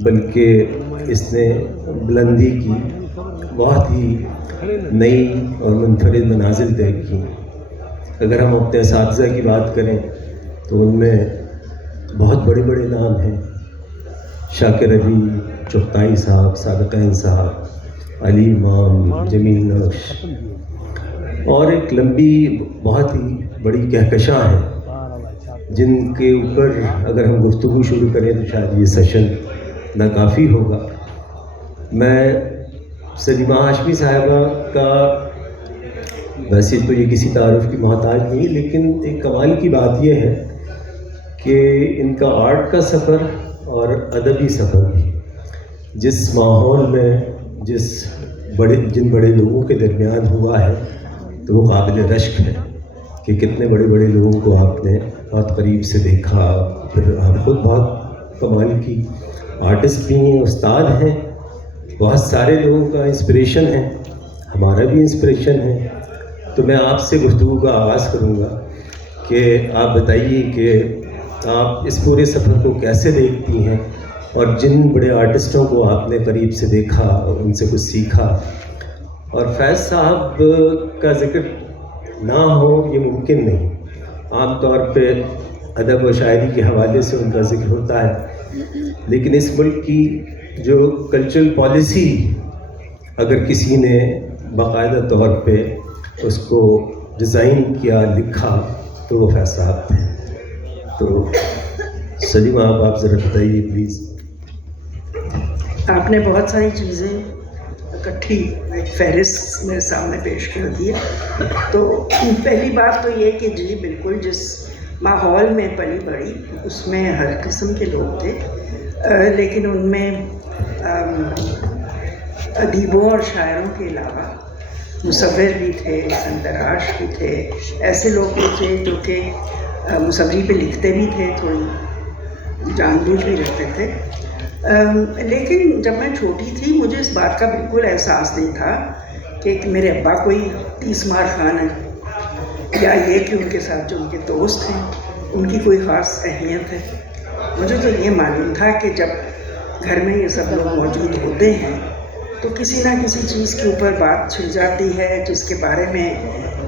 بلکہ اس نے بلندی کی، بہت ہی نئی اور منفرد منازل طے کی۔ اگر ہم اپنے اساتذہ کی بات کریں تو ان میں بہت بڑے بڑے نام ہیں، شاکر علی، چغتائی صاحب، صادقین صاحب، علی امام، جمیل نقش، اور ایک لمبی بہت ہی بڑی کہکشاں ہے جن کے اوپر اگر ہم گفتگو شروع کریں تو شاید یہ سیشن ناکافی ہوگا۔ میں سلیمہ ہاشمی صاحبہ کا ویسے تو یہ کسی تعارف کی محتاج نہیں، لیکن ایک کمال کی بات یہ ہے کہ ان کا آرٹ کا سفر اور ادبی سفر بھی جس ماحول میں جن بڑے لوگوں کے درمیان ہوا ہے تو وہ قابل رشک ہے کہ کتنے بڑے بڑے لوگوں کو آپ نے بہت قریب سے دیکھا، پھر آپ خود بہت کمال کی آرٹسٹ بھی ہیں، استاد ہیں، بہت سارے لوگوں کا انسپریشن ہے، ہمارا بھی انسپریشن ہے۔ تو میں آپ سے گفتگو کا آغاز کروں گا کہ آپ بتائیے کہ آپ اس پورے سفر کو کیسے دیکھتی ہیں، اور جن بڑے آرٹسٹوں کو آپ نے قریب سے دیکھا اور ان سے کچھ سیکھا، اور فیض صاحب کا ذکر نہ ہو یہ ممکن نہیں، عام طور پہ ادب و شاعری کے حوالے سے ان کا ذکر ہوتا ہے، لیکن اس ملک کی جو کلچرل پالیسی اگر کسی نے باقاعدہ طور پہ اس کو ڈیزائن کیا، لکھا، تو وہ فیض صاحب تھے۔ تو سلیمہ آپ ذرا بتائیے پلیز۔ آپ نے بہت ساری چیزیں اکٹھی ایک فہرست میرے سامنے پیش کر دی ہے۔ تو پہلی بات تو یہ کہ جی بالکل جس ماحول میں پلی بڑھی اس میں ہر قسم کے لوگ تھے، لیکن ان میں ادیبوں اور شاعروں کے علاوہ مصور بھی تھے، سندراش بھی تھے، ایسے لوگ بھی تھے جو کہ مصوری پہ لکھتے بھی تھے، تھوڑی جان بوجھ بھی رکھتے تھے۔ لیکن جب میں چھوٹی تھی مجھے اس بات کا بالکل احساس نہیں تھا کہ میرے ابا کوئی 30 مار خان ہے، یا یہ کہ ان کے ساتھ جو ان کے دوست ہیں ان کی کوئی خاص اہمیت ہے۔ مجھے تو یہ معلوم تھا کہ جب گھر میں یہ سب لوگ موجود ہوتے ہیں تو کسی نہ کسی چیز کے اوپر بات چھڑ جاتی ہے، جس کے بارے میں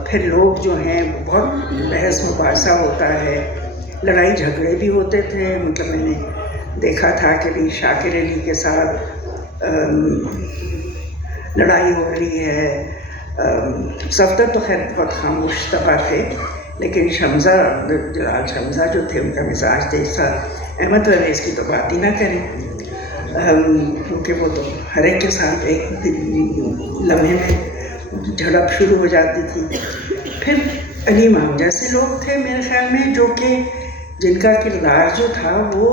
پھر لوگ جو ہیں بہت بحث مباحثہ ہوتا ہے، لڑائی جھگڑے بھی ہوتے تھے۔ مطلب میں نے دیکھا تھا کہ بھی شاکر علی کے ساتھ لڑائی ہو رہی ہے، صفدر تو خیر بہت خاموش طبع تھے، لیکن شمزہ جلال شمزہ جو تھے ان کا مزاج جیسا، احمد پرویز کی تو بات ہی نہ کریں، کیونکہ وہ تو ہر ایک کے ساتھ ایک لمحے میں جھڑپ شروع ہو جاتی تھی۔ پھر علی امام جیسے لوگ تھے میرے خیال میں جو کہ جن کا کردار جو تھا وہ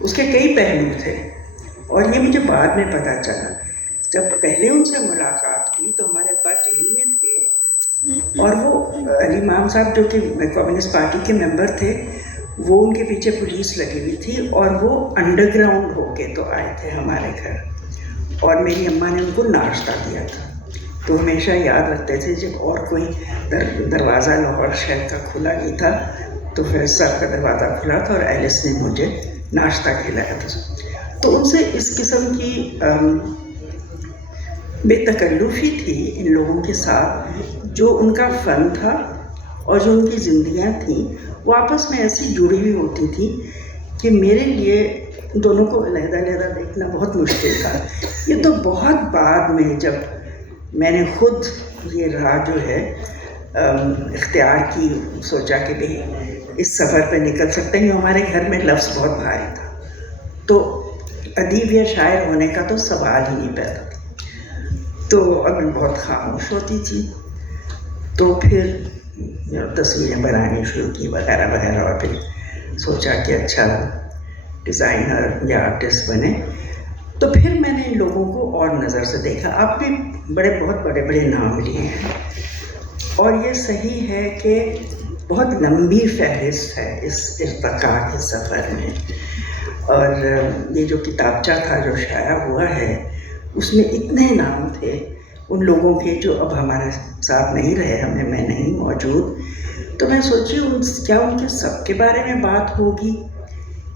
اس کے کئی پہلو تھے، اور یہ مجھے بعد میں پتہ چلا۔ جب پہلے ان سے ملاقات ہوئی تو ہمارے ابا جیل میں تھے، اور وہ علی امام صاحب جو کہ کمیونسٹ پارٹی کے ممبر تھے، وہ ان کے پیچھے پولیس لگی ہوئی تھی، اور وہ انڈر گراؤنڈ ہو کے تو آئے تھے ہمارے گھر، اور میری اماں نے ان کو ناشتہ دیا تھا۔ تو ہمیشہ یاد رکھتے تھے جب اور کوئی دروازہ لاہور شہر کا کھلا نہیں تھا تو فیض صاحب کا دروازہ کھلا تھا اور ایلس نے مجھے ناشتہ کھلایا تھا۔ تو ان سے اس قسم کی بے تکلفی تھی ان لوگوں کے ساتھ، جو ان کا فن تھا اور جو ان کی زندگیاں تھیں وہ آپس میں ایسی جڑی ہوئی ہوتی تھی کہ میرے لیے دونوں کو علیحدہ علیحدہ دیکھنا بہت مشکل تھا۔ یہ تو بہت بعد میں جب میں نے خود یہ راہ جو ہے اختیار کی، سوچا کہ بھئی اس سفر پہ نکل سکتے ہیں، ہمارے گھر میں لفظ بہت بھاری تھا، تو ادیب یا شاعر ہونے کا تو سوال ہی نہیں پیدا تھا۔ تو اب میں بہت خاموش ہوتی تھی، تو پھر تصویریں بنانی شروع کی وغیرہ وغیرہ، اور پھر سوچا کہ اچھا ڈیزائنر یا آرٹسٹ بنے۔ تو پھر میں نے ان لوگوں کو اور نظر سے دیکھا۔ اب بھی بہت بڑے بڑے نام لیے ہیں، اور یہ صحیح ہے کہ بہت لمبی فہرست ہے اس ارتقاء کے سفر میں، اور یہ جو کتابچہ تھا جو شائع ہوا ہے اس میں اتنے نام تھے ان لوگوں کے جو اب ہمارے ساتھ نہیں رہے، میں نہیں موجود۔ تو میں سوچی کیا ان کے سب کے بارے میں بات ہوگی،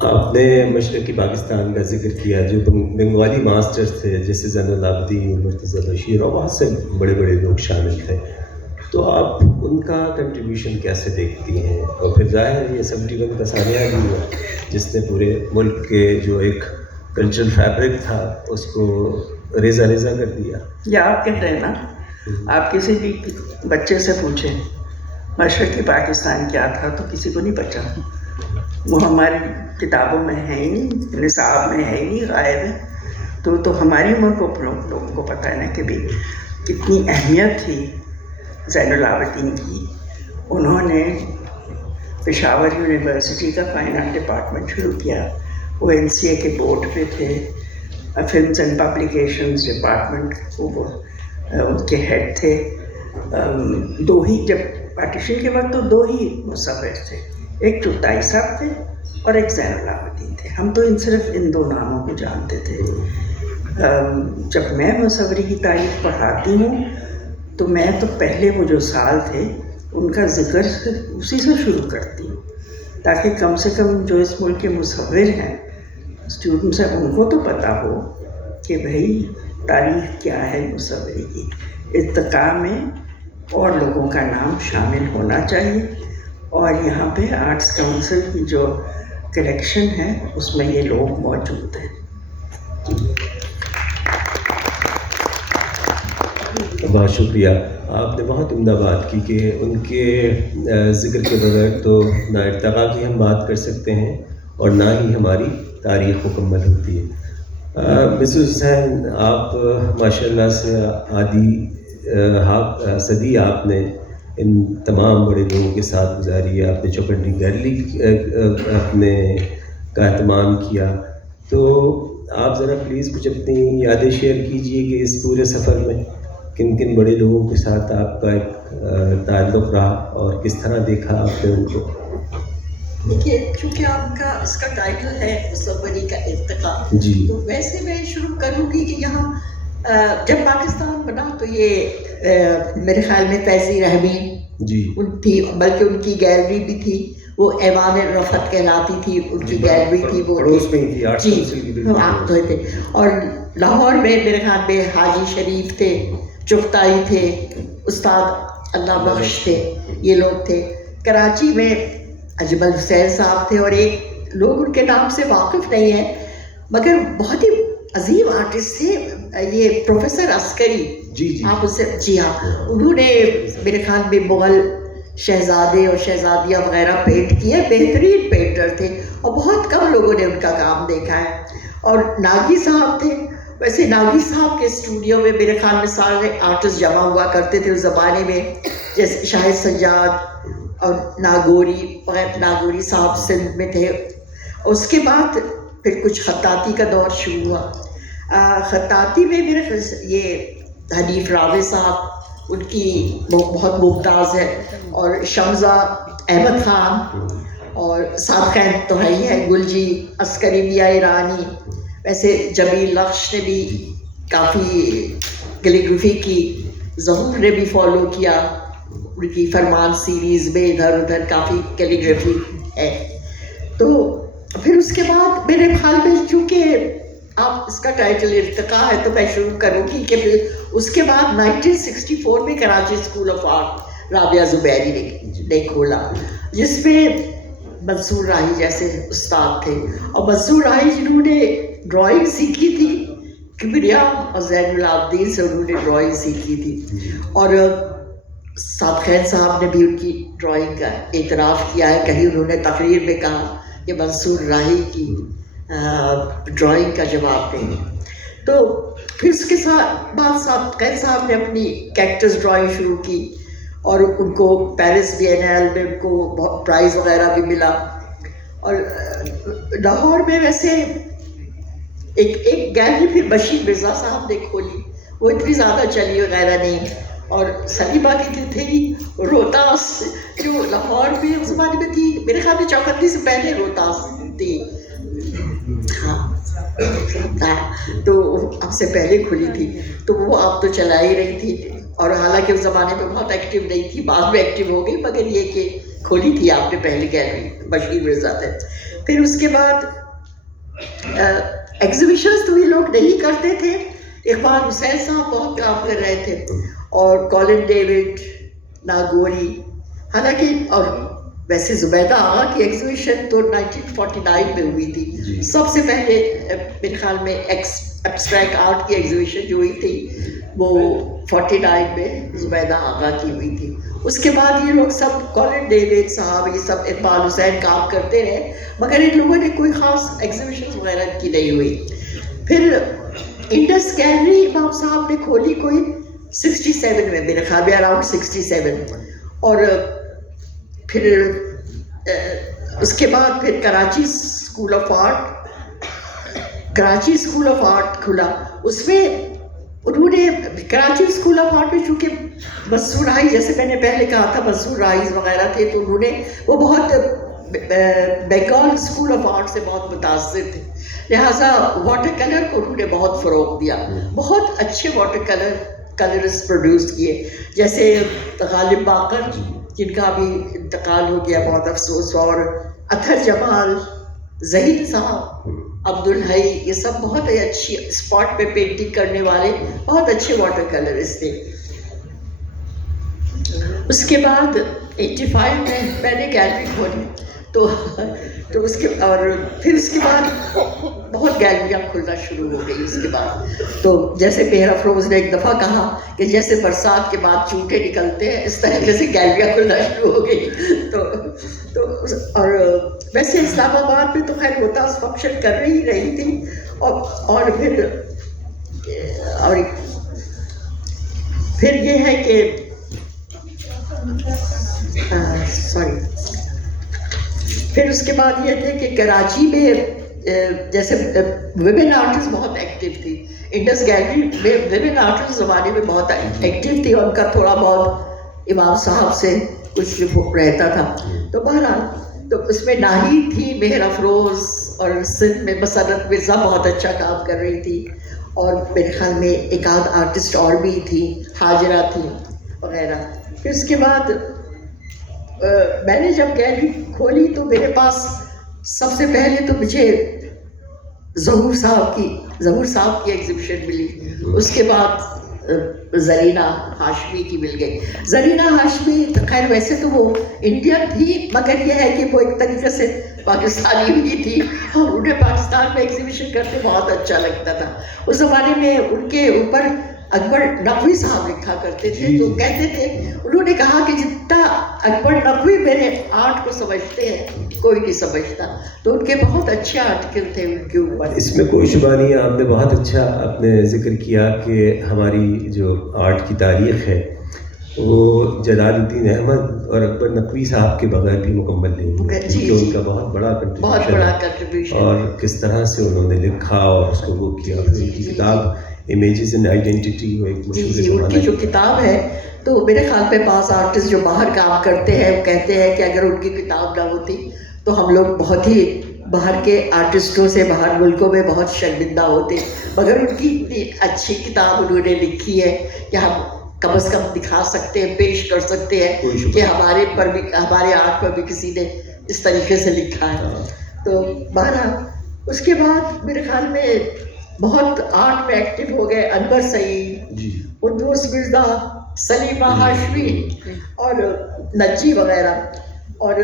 آپ نے مشرقی پاکستان کا ذکر کیا، جو بنگالی ماسٹرز تھے جیسے زین العابدین، مرتضیٰ بشیر اور بہت سے بڑے بڑے لوگ شامل تھے، تو آپ ان کا کنٹریبیوشن کیسے دیکھتی ہیں؟ اور پھر ظاہر ہے یہ 71 کا سانحہ بھی ہوا جس نے پورے ملک کے جو ایک کلچرل فیبرک تھا اس کو ریزہ ریزہ کر دیا. یا آپ کہہ رہے ہیں نا، آپ کسی بھی بچے سے پوچھیں مشرقی پاکستان کیا تھا تو کسی کو نہیں پتا. وہ ہماری کتابوں میں ہے ہی نہیں، نصاب میں ہے ہی نہیں، غائب ہے. تو ہماری عمر کو لوگوں کو پتہ ہے نا کہ بھی کتنی اہمیت تھی زین العابدین کی. انہوں نے پشاور یونیورسٹی کا فائن آرٹ ڈپارٹمنٹ شروع کیا. وہ NCA کے بورڈ پہ تھے. فلمز اینڈ پبلیکیشنز ڈپارٹمنٹ وہ ان کے ہیڈ تھے. دو ہی، جب پارٹیشن کے وقت تو دو ہی مصور تھے، ایک چغتائی صاحب تھے اور ایک زین العابدین تھے. ہم تو صرف ان دو ناموں کو جانتے تھے. جب میں مصوری کی تاریخ پڑھاتی ہوں تو میں تو پہلے وہ جو سال تھے ان کا ذکر اسی سے شروع کرتی ہوں، تاکہ کم سے کم جو اس ملک کے مصور ہیں اسٹوڈنٹس ہیں ان کو تو پتہ ہو کہ بھئی تاریخ کیا ہے مصوری کی. ارتقاء میں اور لوگوں کا نام شامل ہونا چاہیے، اور یہاں پہ آرٹس کونسل کی جو کلیکشن ہے اس میں یہ لوگ موجود ہیں. بہت شکریہ. آپ نے بہت عمدہ بات کی کہ ان کے ذکر کے بغیر تو نہ ارتقاء کی ہم بات کر سکتے ہیں اور نہ ہی ہماری تاریخ مکمل ہوتی ہے. مسز حسین، آپ ماشاء اللہ سے آدھی صدی آپ نے ان تمام بڑے لوگوں کے ساتھ گزاری ہے. آپ نے چوکنڈی گیلری اپنے کا اہتمام کیا، تو آپ ذرا پلیز کچھ اپنی یادیں شیئر کیجئے کہ اس پورے سفر میں کن کن بڑے لوگوں کے ساتھ آپ کا ایک تعلق رہا اور کس طرح دیکھا آپ نے ان کو. دیکھیے، چونکہ آپ کا اس کا ٹائٹل ہے مصوری کا ارتقاء، جی، تو ویسے میں شروع کروں گی کہ یہاں جب پاکستان بنا تو یہ میرے خیال میں فیضی رحمی جی ان تھی، بلکہ ان کی گیلری بھی تھی، وہ ایوان رفعت کہلاتی تھی، ان کی گیلری تھی، وہ پڑوس میں ہی تھی. جی آپ تو تھے. اور لاہور میں میرے خیال میں حاجی شریف تھے، چغتائی تھے، استاد اللہ بخش تھے، یہ لوگ تھے. کراچی میں اجمل حسین صاحب تھے، اور ایک لوگ ان کے نام سے واقف نہیں ہیں مگر بہت ہی عظیم آرٹسٹ تھے، یہ پروفیسر عسکری. جی جی آپ اسے، جی ہاں، انہوں نے میرے خیال میں مغل شہزادے اور شہزادیاں وغیرہ پینٹ کیے. بہترین پینٹر تھے اور بہت کم لوگوں نے ان کا کام دیکھا ہے. اور ناگی صاحب تھے. ویسے ناگی صاحب کے اسٹوڈیو میں میرے خیال میں سارے آرٹسٹ جمع ہوا کرتے تھے اس زمانے میں، جیسے شاہد سجاد اور ناگوری صاحب سندھ میں تھے. اس کے بعد پھر کچھ خطاطی کا دور شروع ہوا. خطاطی میں میرے یہ حنیف راوے صاحب، ان کی بہت ممتاز ہے، اور شمزہ احمد خان اور صادقین تو ہے ہی ہے، گلجی، عسکری، میاں ایرانی. ویسے جمیل بخش نے بھی کافی کیلیگرافی کی، ظہور نے بھی فالو کیا، ان کی فرمان سیریز میں ادھر ادھر کافی کیلیگرافی ہے. تو پھر اس کے بعد میرے خیال میں چونکہ آپ اس کا ٹائٹل ارتقاء ہے تو میں شروع کروں گی کہ پھر اس کے بعد 1964 میں Karachi school of art Rabia Zubairi نے کھولا، جس میں منصور راہی جیسے استاد تھے. اور منصور راہی جنہوں نے ڈرائنگ سیکھی تھی، کبریا اور زین العابدین سے انہوں نے ڈرائنگ سیکھی تھی. اور صادقین صاحب نے بھی ان کی ڈرائنگ کا اعتراف کیا ہے. کہیں انہوں نے تقریر میں کہا کہ منصور راہی کی ڈرائنگ کا جواب دیں. تو پھر اس کے بعد صادقین صاحب نے اپنی کیکٹس ڈرائنگ شروع کی، اور ان کو پیرس بینال میں ان کو پرائز وغیرہ بھی ملا. اور لاہور میں ویسے ایک گیلری پھر بشیر مرزا صاحب نے کھولی، وہ اتنی زیادہ چلی وغیرہ نہیں. اور سلیمہ کی جو تھی روہتاس، جو لاہور میں اس زمانے میں تھی، میرے خیال میں چوکندی سے پہلے روہتاس تھی، ہاں تو اب سے پہلے کھلی تھی، تو وہ آپ تو چلا ہی رہی تھی. اور حالانکہ اس زمانے میں بہت ایکٹیو نہیں تھی، بعد میں ایکٹیو ہو گئی، مگر یہ کہ کھولی تھی آپ نے پہلی گیلری، بشیر مرزا تھے. پھر اس کے بعد ایگزیبیشنز تو یہ لوگ نہیں کرتے تھے. اقبال حسین صاحب بہت کام کر رہے تھے اور کولن ڈیوڈ, ناگوری, حالانکہ اور ویسے زبیدہ آغا کی ایگزیبیشن تو 1949 میں ہوئی تھی. سب سے پہلے میرے خیال میں ایبسٹریکٹ آرٹ کی ایگزیبیشن جو ہوئی تھی وہ 49 میں زبیدہ آغا کی ہوئی تھی. اس کے بعد یہ لوگ سب کولن ڈیوڈ صاحب, یہ سب اقبال حسین کام کرتے رہے, مگر ان لوگوں نے کوئی خاص ایگزیبیشن وغیرہ کی نہیں ہوئی. پھر انڈس گیلری امام صاحب نے کھولی کوئی 67 میں, میرے خیال میں اراؤنڈ 67, اور پھر اس کے بعد پھر کراچی اسکول آف آرٹ کھلا. اس میں انہوں نے کراچی اسکول آف آرٹ میں چونکہ منصور رائز, جیسے میں نے پہلے کہا تھا منصور رائز وغیرہ تھے, تو انہوں نے وہ بہت بنگال اسکول آف آرٹ سے بہت متاثر تھے, لہٰذا واٹر کلر کو انہوں نے بہت فروغ دیا. بہت اچھے واٹر کلرز پروڈیوس کیے, جیسے غالب باقر جن کا بھی انتقال ہو گیا, بہت افسوس, اور اطہر جمال, ظہیر صاحب, عبدالحی, یہ سب بہت اچھی اسپاٹ پہ پینٹنگ کرنے والے بہت اچھے واٹر کلرز تھے. اس کے بعد 85 میں نے گیلری کھولی, تو اس کے, اور پھر اس کے بعد بہت گیلریاں کھلنا شروع ہو گئی. اس کے بعد تو جیسے مہر افروز نے ایک دفعہ کہا کہ جیسے برسات کے بعد چونٹے نکلتے ہیں, اس طریقے سے گیلریاں کھلنا شروع ہو گئی. تو اور ویسے اسلام آباد میں تو خیر روتاس فنکشن کر رہی تھی, اور پھر یہ ہے کہ پھر اس کے بعد یہ تھے کہ کراچی میں جیسے ویمن آرٹسٹ بہت ایکٹیو تھی. انڈس گیلری میں ویمن آرٹسٹ زمانے میں بہت ایکٹیو تھی, اور ان کا تھوڑا بہت امام صاحب سے کچھ رہتا تھا. تو بہرحال تو اس میں ناہید تھی, مہر افروز, اور سندھ میں مسرت مرزا بہت اچھا کام کر رہی تھی, اور میرے خیال میں ایک آدھ آرٹسٹ اور بھی تھی, حاجرہ تھی وغیرہ. پھر اس کے بعد میں نے جب گیلری کھولی تو میرے پاس سب سے پہلے تو مجھے ظہور صاحب کی ایگزیبیشن ملی. اس کے بعد زرینہ ہاشمی کی مل گئی. زرینہ ہاشمی خیر ویسے تو وہ انڈین تھی, مگر یہ ہے کہ وہ ایک طریقے سے پاکستانی بھی تھی, اور انہیں پاکستان میں ایگزیبیشن کرتے بہت اچھا لگتا تھا. اس زمانے میں ان کے اوپر اکبر نقوی صاحب لکھا کرتے تھے, تو کہتے تھے, انہوں نے کہا کہ جتنا اکبر نقوی میرے آرٹ کو سمجھتے ہیں کوئی نہیں سمجھتا. تو ان کے بہت اچھے آرٹیکل تھے ان کے اوپر. اس میں کوئی شبہ نہیں ہے, آپ نے بہت اچھا اپنے ذکر کیا کہ ہماری جو آرٹ کی تاریخ ہے وہ جلال الدین احمد اور اکبر نقوی صاحب کے بغیر بھی مکمل نہیں ہے, کیونکہ ان کا بہت بڑا کنٹریبیوشن ہے, اور کس طرح سے انہوں نے لکھا اور اس کو وہ کیا. ان کی کتاب امیجز اینڈ آئیڈینٹی, وہ ایک مشہور ان کی جو کتاب ہے, تو میرے خیال پہ بعض آرٹسٹ جو باہر کام کرتے ہیں وہ کہتے ہیں کہ اگر ان کی کتاب نہ ہوتی تو ہم لوگ بہت ہی باہر کے آرٹسٹوں سے باہر ملکوں میں بہت شرمندہ ہوتے, مگر ان کی اتنی اچھی کتاب انہوں نے لکھی ہے کہ ہم کم از کم دکھا سکتے ہیں, پیش کر سکتے ہیں کہ ہمارے پر بھی, ہمارے آرٹ پر بھی کسی نے اس طریقے سے لکھا ہے. تو بہرحال اس کے بعد میرے خیال میں بہت آرٹ میں ایکٹیو ہو گئے انور سعید, قدوس مرزا, سلیمہ ہاشمی اور نجی وغیرہ. اور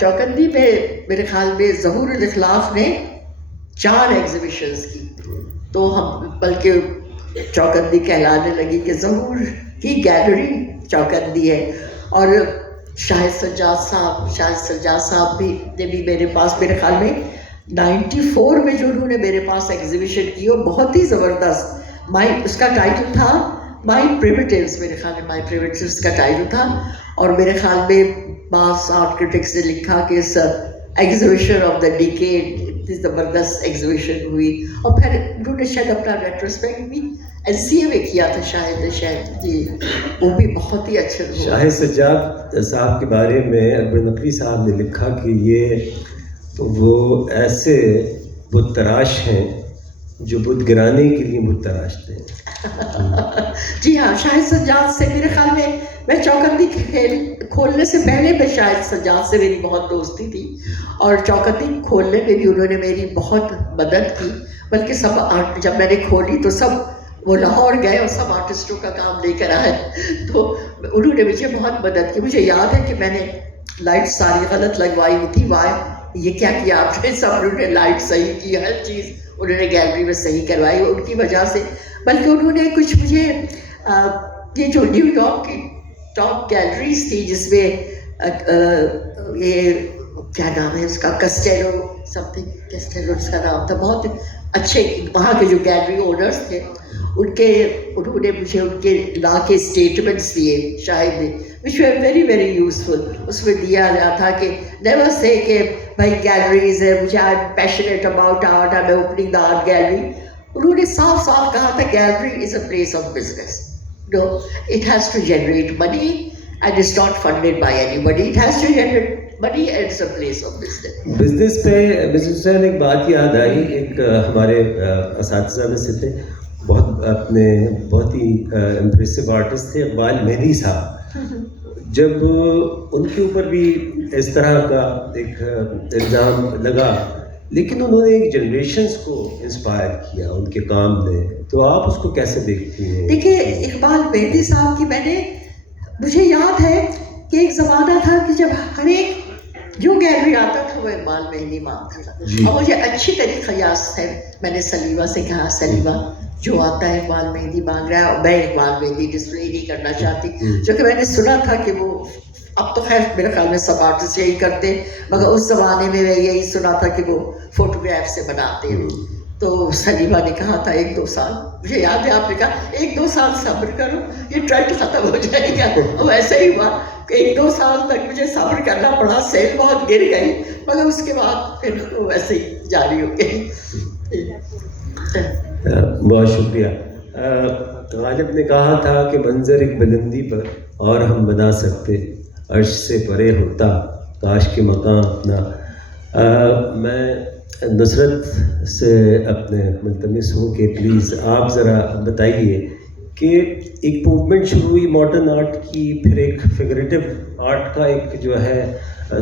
چوکندی میں میرے خیال میں ظہور الاخلاق نے 4 ایگزیبیشنز کی, تو ہم بلکہ چوکندی کہلانے لگی کہ ظہور کی گیلری چوکندی ہے. اور شاہد سجاد صاحب بھی نے بھی میرے پاس, میرے خیال میں 94 میں جو انہوں نے میرے پاس ایگزیبیشن کی, وہ بہت ہی زبردست. اس کا ٹائٹل تھا مائی پریمیٹیوز, میرے خیال میں مائی پریمیٹیوز کا ٹائٹل تھا. اور میرے خیال میں بعض آرٹ کرٹکس نے لکھا کہ اس ایگزیبیشن آف دا ڈیکیڈ, اتنی زبردست ایگزیبیشن ہوئی. اور پھر انہوں نے شاید اپنا ریٹروسپیکٹ بھی NCA میں کیا تھا شاید جی, وہ بھی بہت ہی اچھا. شاہد سجاد صاحب کے بارے میں اکبر نقوی صاحب نے لکھا کہ یہ وہ ایسے بت تراش ہیں جو بت گرانے کے لیے بت تراشتے ہیں. جی ہاں, شاہد سجاد سے میرے خیال میں میں چوکندی کھولنے سے پہلے میں شاید سجاد سے میری بہت دوستی تھی اور چوکندی کھولنے میں بھی انہوں نے میری بہت مدد کی. بلکہ سب جب میں نے کھولی تو سب وہ لاہور گئے اور سب آرٹسٹوں کا کام لے کر آئے, تو انہوں نے مجھے بہت مدد کی. مجھے یاد ہے کہ میں نے لائٹ ساری غلط لگوائی ہوئی تھی. یہ کیا کیا آپ نے؟ سب انہوں نے لائٹ صحیح کی, ہر چیز انہوں نے گیلری میں صحیح کروائی ان کی وجہ سے. بلکہ انہوں نے کچھ مجھے یہ جو نیو یارک کی ٹاپ گیلریز تھی جس میں یہ کیا نام ہے اس کا, کسٹیلو سم تھنگ, کسٹیلو اس کا نام تھا, بہت اچھے وہاں کے جو گیلری اونرس تھے انہوں نے مجھے ان کے لا کے اسٹیٹمنٹس دیے شاید نے, وچ ویر ویری ویری یوزفل. اس میں دیا گیا تھا کہ نیور سے کہ بھائی گیلریز ہے, مجھے I am passionate about art, I am opening the art gallery. انہوں نے صاف صاف کہا تھا gallery is a place of business. No, it has to generate money and it's not funded by anybody. It has to generate money and it's a place of business. Business پہ ایک بات یاد آئی. ایک ہمارے اساتذہ میں سے تھے, بہت ہی امپریسو آرٹسٹ تھے, اقبال مہدی صاحب. جب ان کے اوپر بھی اس طرح کا ایک الزام لگا, لیکن انہوں نے ایک جنریشنز کو انسپائر کیا ان کے کام نے, تو آپ اس کو کیسے دیکھتی ہیں؟ دیکھیے اقبال مہدی صاحب کی مجھے یاد ہے کہ ایک زمانہ تھا کہ جب ہر ایک جو گیلری آتا تھا وہ اقبال مہدی مانگتا تھا. اور مجھے اچھی طریقہ یاد ہے, میں نے سلیمہ سے کہا سلیمہ جو آتا ہے اقبال مہدی مانگ رہا ہے, اور میں اقبال مہدی ڈسپلے نہیں کرنا چاہتی, جو کہ میں نے سنا تھا کہ وہ اب تو خیر میرے خیال میں سب آرٹسٹ یہی کرتے, مگر اس زمانے میں یہی سنا تھا کہ وہ فوٹوگراف سے بناتے ہیں. تو سلیمہ نے کہا تھا 1-2 سال, مجھے یاد ہے آپ نے کہا 1-2 سال صبر کرو یہ ٹرینڈ ختم ہو جائے گا. اور ایسا ہی ہوا کہ 1-2 سال تک مجھے صبر کرنا پڑا, سیل بہت گر گئی, مگر اس کے بعد پھر وہ ویسے ہی جاری ہو گئی. بہت شکریہ. غالب نے کہا تھا کہ منظر ایک بلندی پر اور ہم بنا سکتے, عرش سے پرے ہوتا کاش کے مقام اپنا. میں نصرت سے اپنے ملتمس ہوں کہ پلیز آپ ذرا بتائیے کہ ایک موومنٹ شروع ہوئی ماڈرن آرٹ کی, پھر ایک فگریٹو آرٹ کا ایک جو ہے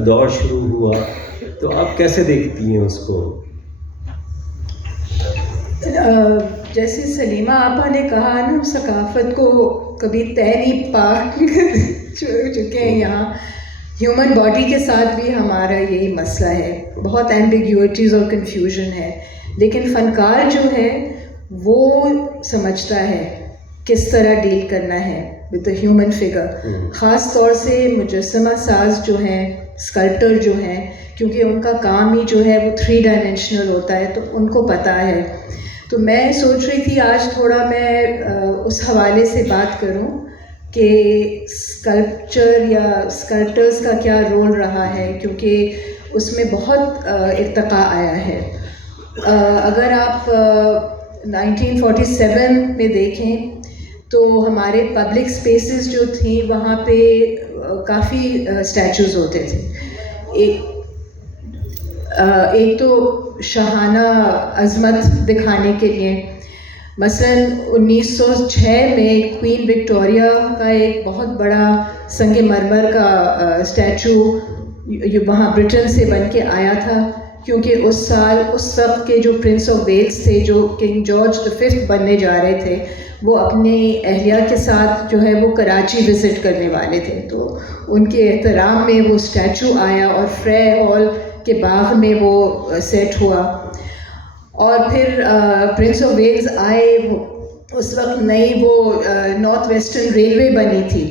دور شروع ہوا, تو آپ کیسے دیکھتی ہیں اس کو؟ جیسے سلیمہ آپا نے کہا نا, ہم ثقافت کو کبھی طے نہیں پا چکے ہیں. یہاں ہیومن باڈی کے ساتھ بھی ہمارا یہی مسئلہ ہے, بہت ایمبیگوٹیز اور کنفیوژن ہے. لیکن فنکار جو ہے وہ سمجھتا ہے کس طرح ڈیل کرنا ہے ود دا ہیومن فگر. خاص طور سے مجسمہ ساز جو ہیں, اسکلپٹر جو ہیں, کیونکہ ان کا کام ہی جو ہے وہ 3 ڈائمینشنل ہوتا ہے, تو ان کو پتہ ہے. تو میں سوچ رہی تھی آج تھوڑا میں اس حوالے سے بات کروں کہ اسکلپچر یا اسکلپٹرز کا کیا رول رہا ہے, کیونکہ اس میں بہت ارتقاء آیا ہے. اگر آپ 1947 میں دیکھیں تو ہمارے پبلک اسپیسز جو تھیں وہاں پہ کافی اسٹیچوز ہوتے تھے. ایک تو شاہانہ عظمت دکھانے کے لیے, مثلاً 1906 میں کوئین وکٹوریہ کا ایک بہت بڑا سنگ مرمر کا اسٹیچو وہاں برٹن سے بن کے آیا تھا, کیونکہ اس وقت کے جو پرنس آف ویلز تھے, جو کنگ جارج V بننے جا رہے تھے, وہ اپنی اہلیہ کے ساتھ جو ہے وہ کراچی وزٹ کرنے والے تھے. تو ان کے احترام میں وہ اسٹیچو آیا اور فرے ہال کے باغ میں وہ سیٹ ہوا. اور پھر پرنس آف ویلز آئے, اس وقت نئی وہ نارتھ ویسٹرن ریلوے بنی تھی,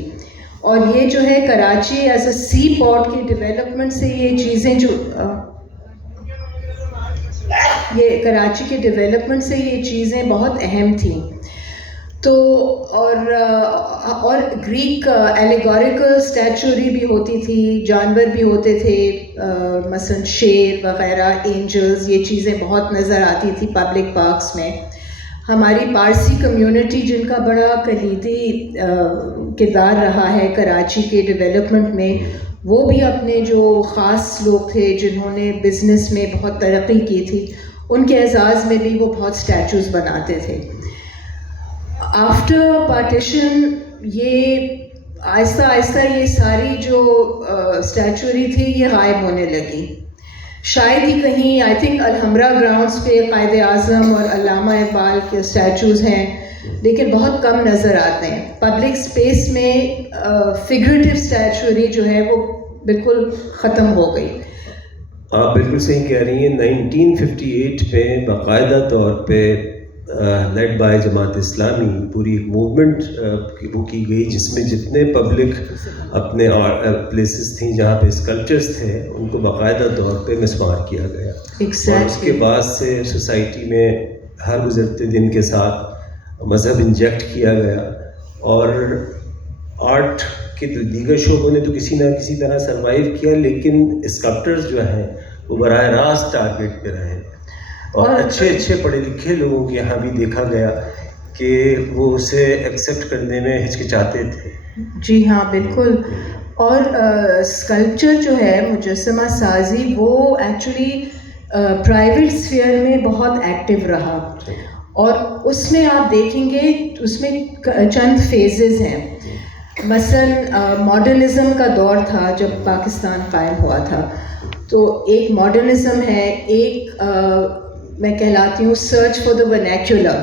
اور یہ جو ہے Karachi as a sea port کی ڈیولپمنٹ سے یہ چیزیں کراچی کے ڈیولپمنٹ سے یہ چیزیں بہت اہم تھیں. تو اور گریک ایلیگوریکل اسٹیچوری بھی ہوتی تھی, جانور بھی ہوتے تھے, مثلا شیر وغیرہ, اینجلز, یہ چیزیں بہت نظر آتی تھی پبلک پارکس میں. ہماری پارسی کمیونٹی جن کا بڑا کلیدی کردار رہا ہے کراچی کے ڈیولپمنٹ میں, وہ بھی اپنے جو خاص لوگ تھے جنہوں نے بزنس میں بہت ترقی کی تھی, ان کے اعزاز میں بھی وہ بہت اسٹیچوز بناتے تھے. آفٹر پارٹیشن یہ آہستہ آہستہ یہ ساری جو اسٹیچوری تھی یہ غائب ہونے لگی. شاید ہی کہیں آئی تھنک الحمرا گراؤنڈس پہ قائد اعظم اور علامہ اقبال کے اسٹیچوز ہیں, لیکن بہت کم نظر آتے ہیں. پبلک اسپیس میں فگریٹو اسٹیچوری جو ہے وہ بالکل ختم ہو گئی. آپ بالکل صحیح کہہ رہی ہیں. 1958 میں باقاعدہ طور پہ لیڈ بائی جماعت اسلامی پوری ایک موومنٹ وہ کی گئی جس میں جتنے پبلک اپنے پلیسز تھیں جہاں پہ اسکلپچرز تھے ان کو باقاعدہ طور پہ مسمار کیا گیا. اور اس کے بعد سے سوسائٹی میں ہر گزرتے دن کے ساتھ مذہب انجیکٹ کیا گیا, اور آرٹ کے دیگر شعبوں نے تو کسی نہ کسی طرح سروائیو کیا, لیکن اسکلپٹرز جو ہیں وہ براہ راست ٹارگیٹ پہ رہے. اور اچھے پڑھے لکھے لوگوں کے یہاں بھی دیکھا گیا کہ وہ اسے ایکسیپٹ کرنے میں ہچکچاتے تھے. جی ہاں بالکل. اور اسکلپچر جو ہے مجسمہ سازی وہ ایکچولی پرائیویٹ اسفیئر میں بہت ایکٹیو رہا, اور اس میں آپ دیکھیں گے اس میں چند فیزز ہیں. مثلاً ماڈرنزم کا دور تھا جب پاکستان قائم ہوا تھا, تو ایک ماڈرنزم ہے, ایک میں کہلاتی ہوں سرچ فار دا ورنیکولر,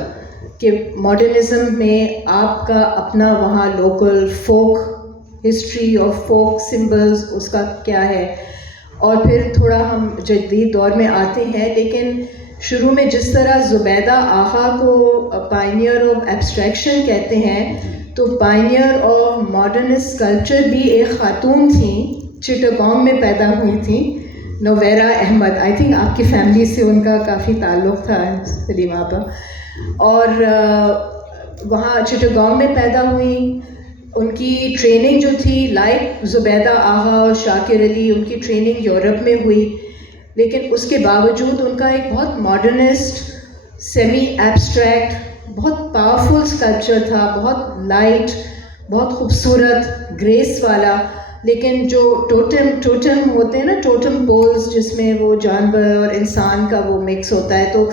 کہ ماڈرنزم میں آپ کا اپنا وہاں لوکل فوک ہسٹری اور فوک سمبلز اس کا کیا ہے, اور پھر تھوڑا ہم جدید دور میں آتے ہیں. لیکن شروع میں جس طرح زبیدہ آغا کو پائنیئر آف ایبسٹریکشن کہتے ہیں, تو پائنیئر آف ماڈرنسٹ کلچر بھی ایک خاتون تھیں, چٹاگانگ میں پیدا ہوئی تھیں, نویرا احمد. آئی تھنک آپ کی فیملی سے ان کا کافی تعلق تھا سلیمہ آپا, اور وہاں چٹاگانگ میں پیدا ہوئی. ان کی ٹریننگ جو تھی لائک زبیدہ آغا اور شاکر علی, ان کی ٹریننگ یورپ میں ہوئی, لیکن اس کے باوجود ان کا ایک بہت ماڈرنسٹ سیمی ایبسٹریکٹ بہت پاورفل اسکلپچر تھا, بہت لائٹ, بہت خوبصورت, گریس والا. لیکن جو ٹوٹم ہوتے ہیں نا, ٹوٹم پولز جس میں وہ جانور اور انسان کا وہ مکس ہوتا ہے, تو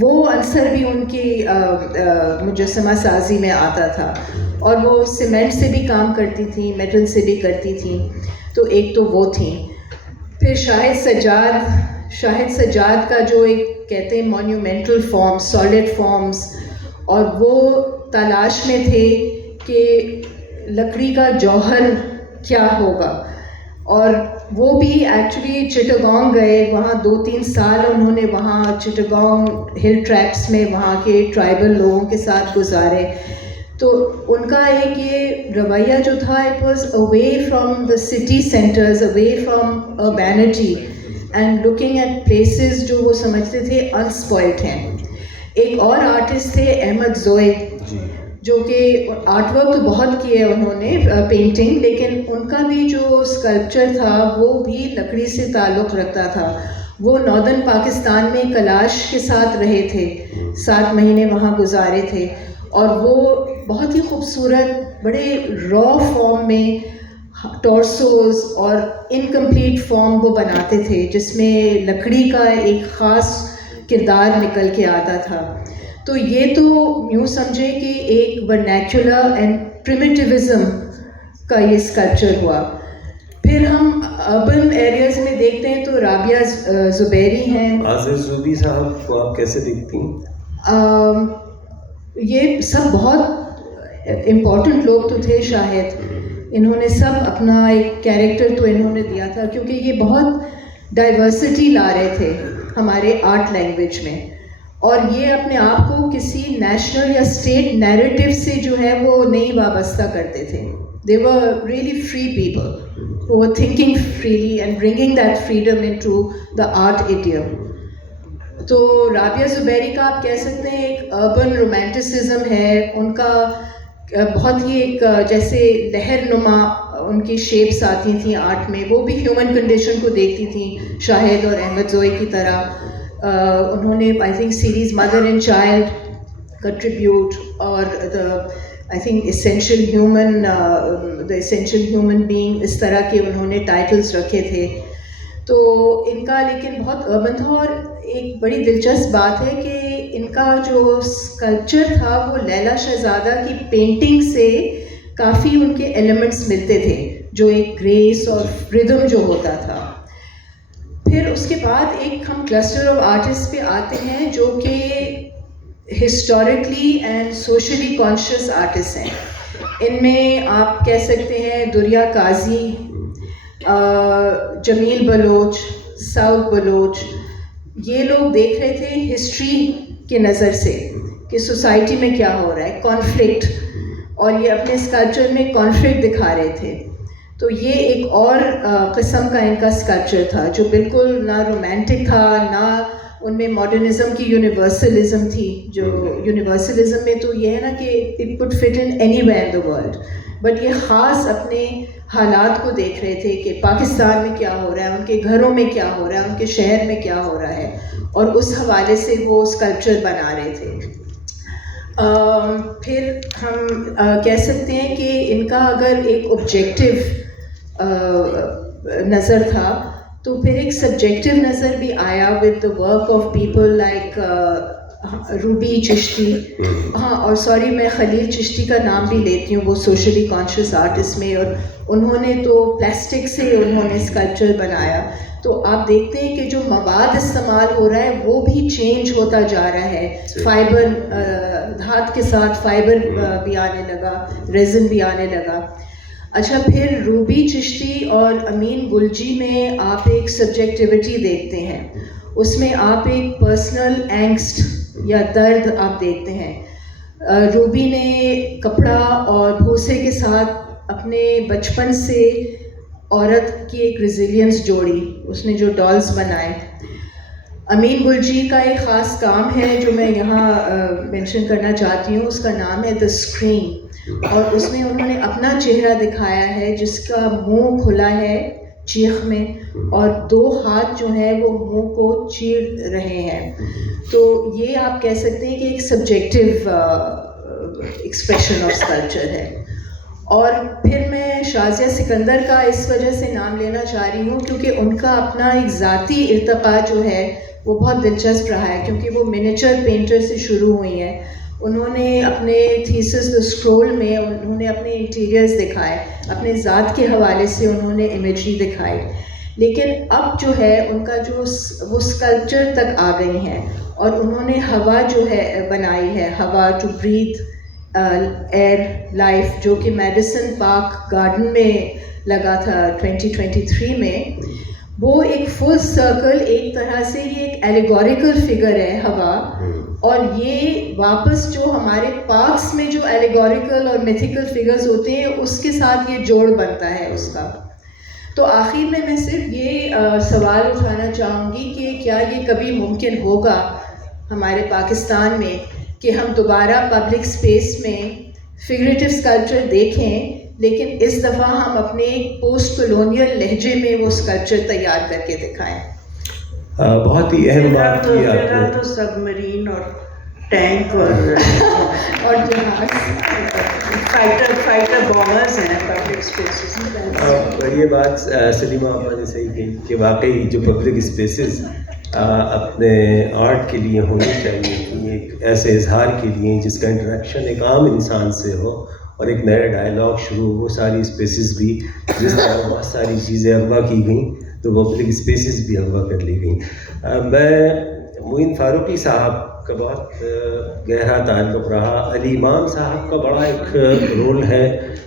وہ عنصر بھی ان کی مجسمہ سازی میں آتا تھا. اور وہ سیمنٹ سے بھی کام کرتی تھیں, میٹل سے بھی کرتی تھیں. تو ایک تو وہ تھیں. پھر شاہد سجاد کا جو ایک کہتے ہیں مونیومنٹل فارم, سالڈ فارمز, اور وہ تلاش میں تھے کہ لکڑی کا جوہر کیا ہوگا. اور وہ بھی ایکچولی چٹاگانگ گئے, وہاں 2-3 سال انہوں نے وہاں چٹاگانگ ہل ٹریکس میں وہاں کے ٹرائبل لوگوں کے ساتھ گزارے. تو ان کا ایک یہ رویہ جو تھا, it was away from the city centres, away from urbanity, and looking at places جو وہ سمجھتے تھے انسپوائلڈ ہیں. ایک اور آرٹسٹ تھے احمد زوئے, جو کہ آرٹ ورک تو بہت کیے انہوں نے پینٹنگ, لیکن ان کا بھی جو اسکلپچر تھا وہ بھی لکڑی سے تعلق رکھتا تھا. وہ ناردرن پاکستان میں کلاش کے ساتھ رہے تھے, 7 مہینے وہاں گزارے تھے, اور وہ بہت ہی خوبصورت بڑے را فارم میں ٹورسوز اور انکمپلیٹ فارم وہ بناتے تھے, جس میں لکڑی کا ایک خاص کردار نکل کے آتا تھا. تو یہ تو یوں سمجھیں کہ ایک ورنیکولر اینڈ پریمیٹیوزم کا یہ اسکلپچر ہوا. پھر ہم اربن ایریاز میں دیکھتے ہیں تو رابعہ زبیری ہیں. عاذر زوبی صاحب کو آپ کیسے دیکھتی ہیں؟ یہ سب بہت امپورٹنٹ لوگ تو تھے شاہد, انہوں نے سب اپنا ایک کیریکٹر تو انہوں نے دیا تھا, کیونکہ یہ بہت ڈائیورسٹی لا رہے تھے ہمارے آرٹ لینگویج میں, اور یہ اپنے آپ کو کسی نیشنل یا اسٹیٹ نیریٹو سے جو ہے وہ نہیں وابستہ کرتے تھے. They were really free people who were thinking freely and bringing that freedom into the art idiom. تو رابعہ زبیری کا آپ کہہ سکتے ہیں ایک اربن رومانٹسزم ہے, ان کا بہت ہی ایک جیسے لہر نما ان کی شیپس آتی تھیں آرٹ میں, وہ بھی ہیومن کنڈیشن کو دیکھتی تھیں شاہد اور احمد زوئی کی طرح. انہوں نے I think series mother and child کا ٹریبیوٹ, اور I think essential human being, اس طرح کے انہوں نے ٹائٹلز رکھے تھے. تو ان کا لیکن بہت اربن تھا. اور ایک بڑی دلچسپ بات ہے کہ ان کا جو اسکلپچر تھا وہ لیلا شہزادہ کی پینٹنگ سے کافی ان کے ایلیمنٹس ملتے تھے, جو ایک گریس اور ردم جو ہوتا تھا. پھر اس کے بعد ایک ہم کلسٹر آف آرٹسٹ پہ آتے ہیں جو کہ historically and socially conscious artist ہیں. ان میں آپ کہہ سکتے ہیں دریا قاضی, جمیل بلوچ, ساؤتھ بلوچ. یہ لوگ دیکھ رہے تھے ہسٹری کے نظر سے کہ سوسائٹی میں کیا ہو رہا ہے, کانفلکٹ, اور یہ اپنے اسکلپچر میں کانفلکٹ دکھا رہے تھے. تو یہ ایک اور قسم کا ان کا اسکلپچر تھا جو بالکل نہ رومانٹک تھا, نہ ان میں ماڈرنزم کی یونیورسلزم تھی. جو یونیورسلزم میں تو یہ ہے نا کہ it could fit in anywhere in the world, but یہ خاص اپنے حالات کو دیکھ رہے تھے کہ پاکستان میں کیا ہو رہا ہے, ان کے گھروں میں کیا ہو رہا ہے, ان کے شہر میں کیا ہو رہا ہے, اور اس حوالے سے وہ اسکلپچر بنا رہے تھے. پھر ہم کہہ سکتے ہیں کہ ان کا اگر ایک آبجیکٹیو نظر تھا تو پھر ایک سبجیکٹیو نظر بھی آیا with the work of people like Ruby Chishti. ہاں, اور سوری میں خلیل چشتی کا نام بھی لیتی ہوں, وہ سوشلی کانشیس آرٹسٹ میں, اور انہوں نے تو پلاسٹک سے انہوں نے اسکلپچر بنایا. تو آپ دیکھتے ہیں کہ جو مواد استعمال ہو رہا ہے وہ بھی چینج ہوتا جا رہا ہے. فائبر, دھات کے ساتھ فائبر بھی آنے لگا, ریزن بھی آنے لگا. اچھا, پھر روبی چشتی اور امین گلجی میں آپ ایک سبجیکٹیوٹی دیکھتے ہیں, اس میں آپ ایک پرسنل اینگسٹ یا درد آپ دیکھتے ہیں. روبی نے کپڑا اور بھوسے کے ساتھ اپنے بچپن سے عورت کی ایک ریزیلینس جوڑی, اس نے جو ڈالز بنائے. امین گلجی کا ایک خاص کام ہے جو میں یہاں مینشن کرنا چاہتی ہوں, اس کا نام ہے دا اسکرین, اور اس میں انہوں نے اپنا چہرہ دکھایا ہے جس کا منہ کھلا ہے چیخ میں, اور 2 ہاتھ جو ہیں وہ منہ کو چیر رہے ہیں. تو یہ آپ کہہ سکتے ہیں کہ ایک سبجیکٹیو ایکسپریشن آف اسکلپچر ہے. اور پھر میں شازیہ سکندر کا اس وجہ سے نام لینا چاہ رہی ہوں کیونکہ ان کا اپنا ایک ذاتی ارتقاء جو ہے وہ بہت دلچسپ رہا ہے, کیونکہ وہ منیچر پینٹر سے شروع ہوئی ہیں. انہوں نے اپنے تھیسس دا اسکرول میں انہوں نے اپنے انٹیریئرز دکھائے, اپنے ذات کے حوالے سے انہوں نے امیجری دکھائی. لیکن اب جو ہے ان کا جو وہ اسکلپچر تک آ گئی ہیں, اور انہوں نے ہوا جو ہے بنائی ہے, ہوا ٹو بریتھ ایئر لائف, جو کہ میڈیسن پارک گارڈن میں لگا تھا 2023 میں. وہ ایک فل سرکل, ایک طرح سے یہ ایک ایلیگوریکل فگر ہے ہوا, اور یہ واپس جو ہمارے پارکس میں جو ایلیگوریکل اور میتھیکل فگرز ہوتے ہیں اس کے ساتھ یہ جوڑ بنتا ہے اس کا. تو آخر میں صرف یہ سوال اٹھانا چاہوں گی کہ کیا یہ کبھی ممکن ہوگا ہمارے پاکستان میں کہ ہم دوبارہ پبلک اسپیس میں فگریٹو اسکلپچر دیکھیں, لیکن اس دفعہ ہم اپنے ایک پوسٹ کولونیل لہجے میں وہ اسکلپچر تیار کر کے دکھائیں. بہت ہی اہم بات کی آپ نے. تو سب مرین اور ٹینک اور جہاز, فائٹر بامرز ہیں پبلک اسپیسز. یہ بات سلیمہ آپا نے صحیح کہی کہ واقعی جو پبلک اسپیسز اپنے آرٹ کے لیے ہونی چاہیے, یہ ایک ایسے اظہار کے لیے جس کا انٹریکشن ایک عام انسان سے ہو اور ایک نیا ڈائلاگ شروع ہو. وہ ساری اسپیسز بھی جس طرح بہت ساری چیزیں اغوا کی گئیں تو پبلک اسپیسز بھی اغوا کر لی گئیں. میں معین فاروقی صاحب کا بہت گہرا تعلق رہا, علی امام صاحب کا بڑا ایک رول ہے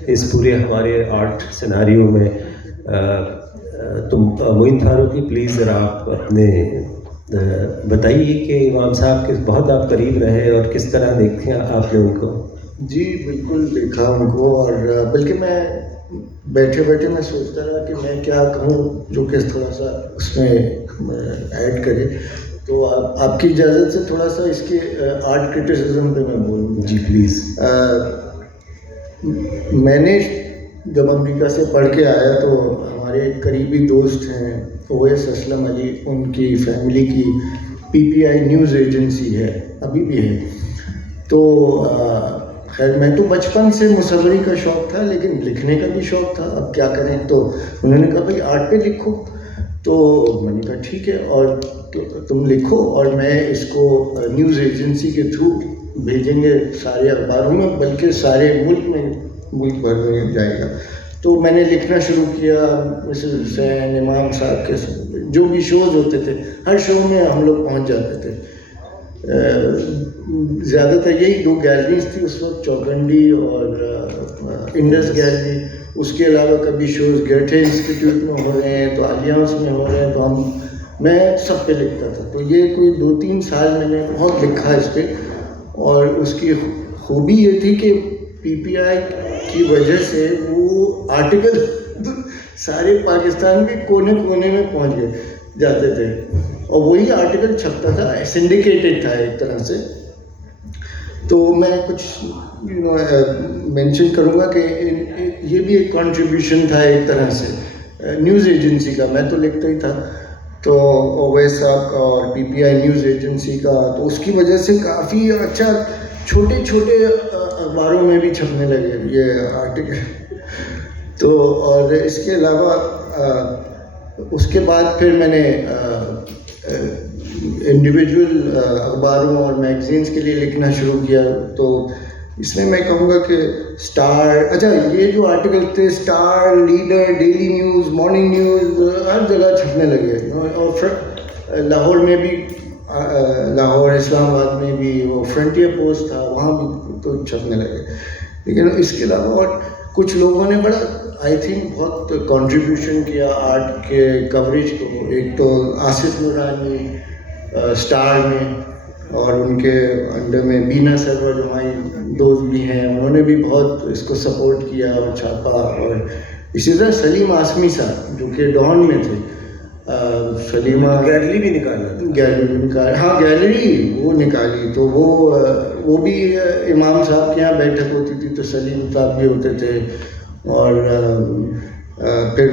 اس پورے ہمارے آرٹ سیناریو میں. تم معین فاروقی پلیز ذرا آپ اپنے بتائیے کہ امام صاحب کے بہت آپ قریب رہے اور کس طرح دیکھتے ہیں آپ نے ان کو. جی بالکل دیکھا ان کو, اور بلکہ میں بیٹھے بیٹھے میں سوچتا رہا کہ میں کیا کہوں جو کہ تھوڑا سا اس میں ایڈ کرے. تو آپ کی اجازت سے تھوڑا سا اس کے آرٹ کرٹیسزم پہ میں بولوں. جی پلیز. میں نے جب امریکہ سے پڑھ کے آیا تو ہمارے ایک قریبی دوست ہیں اویس اسلم علی, ان کی فیملی کی PPI نیوز ایجنسی ہے, ابھی بھی ہے. تو خیر میں تو بچپن سے مصوری کا شوق تھا لیکن لکھنے کا بھی شوق تھا, اب کیا کریں. تو انہوں نے کہا بھائی آرٹ پہ لکھو, تو میں نے کہا ٹھیک ہے اور تم لکھو اور میں اس کو نیوز ایجنسی کے تھرو بھیجیں گے سارے اخباروں میں, بلکہ سارے ملک میں ملک بھر میں جائے گا. تو میں نے لکھنا شروع کیا مسز حسین امام صاحب کے جو بھی شوز ہوتے تھے ہر شو میں ہم لوگ پہنچ جاتے تھے. زیادہ تر یہی 2 گیلریز تھی اس وقت, چوکنڈی اور انڈس گیلری. اس کے علاوہ کبھی شوز گرٹھے انسٹیٹیوٹ میں ہو رہے ہیں تو الیانس میں ہو رہے ہیں تو میں سب پہ لکھتا تھا. تو یہ کوئی 2-3 سال میں نے بہت لکھا اس پہ, اور اس کی خوبی یہ تھی کہ پی پی آئی کی وجہ سے وہ آرٹیکل سارے پاکستان کے کونے کونے میں پہنچ جاتے تھے, اور وہی آرٹیکل چھپتا تھا, سنڈیکیٹڈ تھا ایک طرح سے. تو میں کچھ مینشن کروں گا کہ یہ بھی ایک کنٹریبیوشن تھا ایک طرح سے نیوز ایجنسی کا. میں تو لکھتا ہی تھا, تو اویس صاحب کا اور پی پی آئی نیوز ایجنسی کا, تو اس کی وجہ سے کافی اچھا چھوٹے چھوٹے اخباروں میں بھی چھپنے لگے یہ آرٹیکل. تو اور اس کے علاوہ اس کے بعد پھر میں نے انڈیویجول اخباروں اور میگزینس کے لیے لکھنا شروع کیا. تو اس میں کہوں گا کہ اسٹار, اچھا یہ جو آرٹیکل تھے Star, Leader, Daily News, Morning News, ہر جگہ چھپنے لگے. اور لاہور میں بھی, لاہور اسلام آباد میں بھی وہ فرنٹیئر پوسٹ تھا, وہاں بھی تو چھپنے لگے. لیکن اس کے علاوہ اور کچھ لوگوں نے بڑا آئی تھنک بہت کنٹریبیوشن کیا آرٹ کے کوریج کو. ایک تو آصف نورانی اسٹار میں, اور ان کے انڈر میں بینا سرور جو ہماری دوست بھی ہیں, انہوں نے بھی بہت اس کو سپورٹ کیا اور چھاپا. اور اسی طرح سلیم آسمی صاحب جو کہ ڈان میں تھے, سلیمہ گیلری بھی نکالا. ہاں گیلری وہ نکالی. تو وہ بھی امام صاحب کے یہاں بیٹھک ہوتی تھی تو سلیم صاحب بھی ہوتے تھے. اور پھر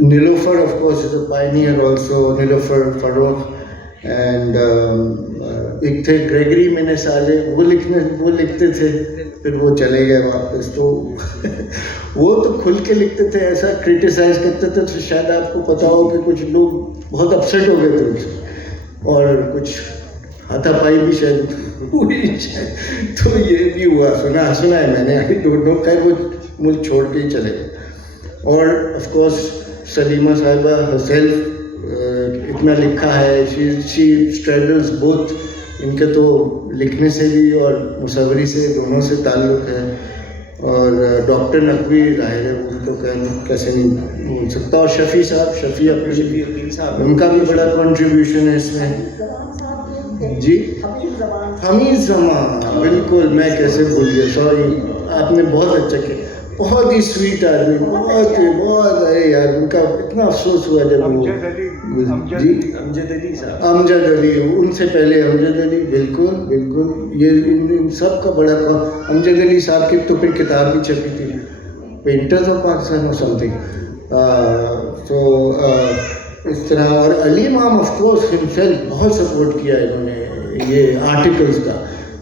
Nilofar of course is a pioneer also, Nilofar Farooq. And ایک تھے گریگری مینے سالے, وہ لکھتے تھے, پھر وہ چلے گئے واپس. تو وہ تو کھل کے لکھتے تھے, ایسا کرٹیسائز کرتے تھے. تو شاید آپ کو پتا ہو کہ کچھ لوگ بہت اپسیٹ ہو گئے تھے اور کچھ ہاتھا پائی بھی شاید ہوئی شاید. تو یہ بھی ہوا, سنا ہے میں نے. آئی ڈونٹ نو, خیر وہ ملک چھوڑ کے ہی چلے گئے. اور آف کورس سلیمہ صاحبہ ہرسیلف اتنا لکھا ہے, شی اسٹریڈلز بوتھ. ان کے تو لکھنے سے بھی اور مصوری سے دونوں سے تعلق ہے. اور ڈاکٹر نقوی ظاہر ہے ان کو کیسے نہیں بول سکتا. اور شفیع صاحب, شفیع صاحب, ان کا بھی بڑا کنٹریبیوشن ہے اس میں. جی حمید زمان, بالکل, میں کیسے بھول گیا, سوری. آپ نے بہت اچھا کیا, بہت ہی سویٹ آدمی, بہت ارے یار ان کا اتنا افسوس ہوا جب وہ. جی امجد علی, ان سے پہلے امجد علی, بالکل. یہ ان سب کا بڑا امجد علی صاحب کی تو پھر کتاب بھی چھپی تھی, پینٹرز آف پاکستان اور سم تھنگ. تو اس طرح. اور علی امام آف کورس ہمسیلف بہت سپورٹ کیا انہوں نے یہ آرٹیکلس کا.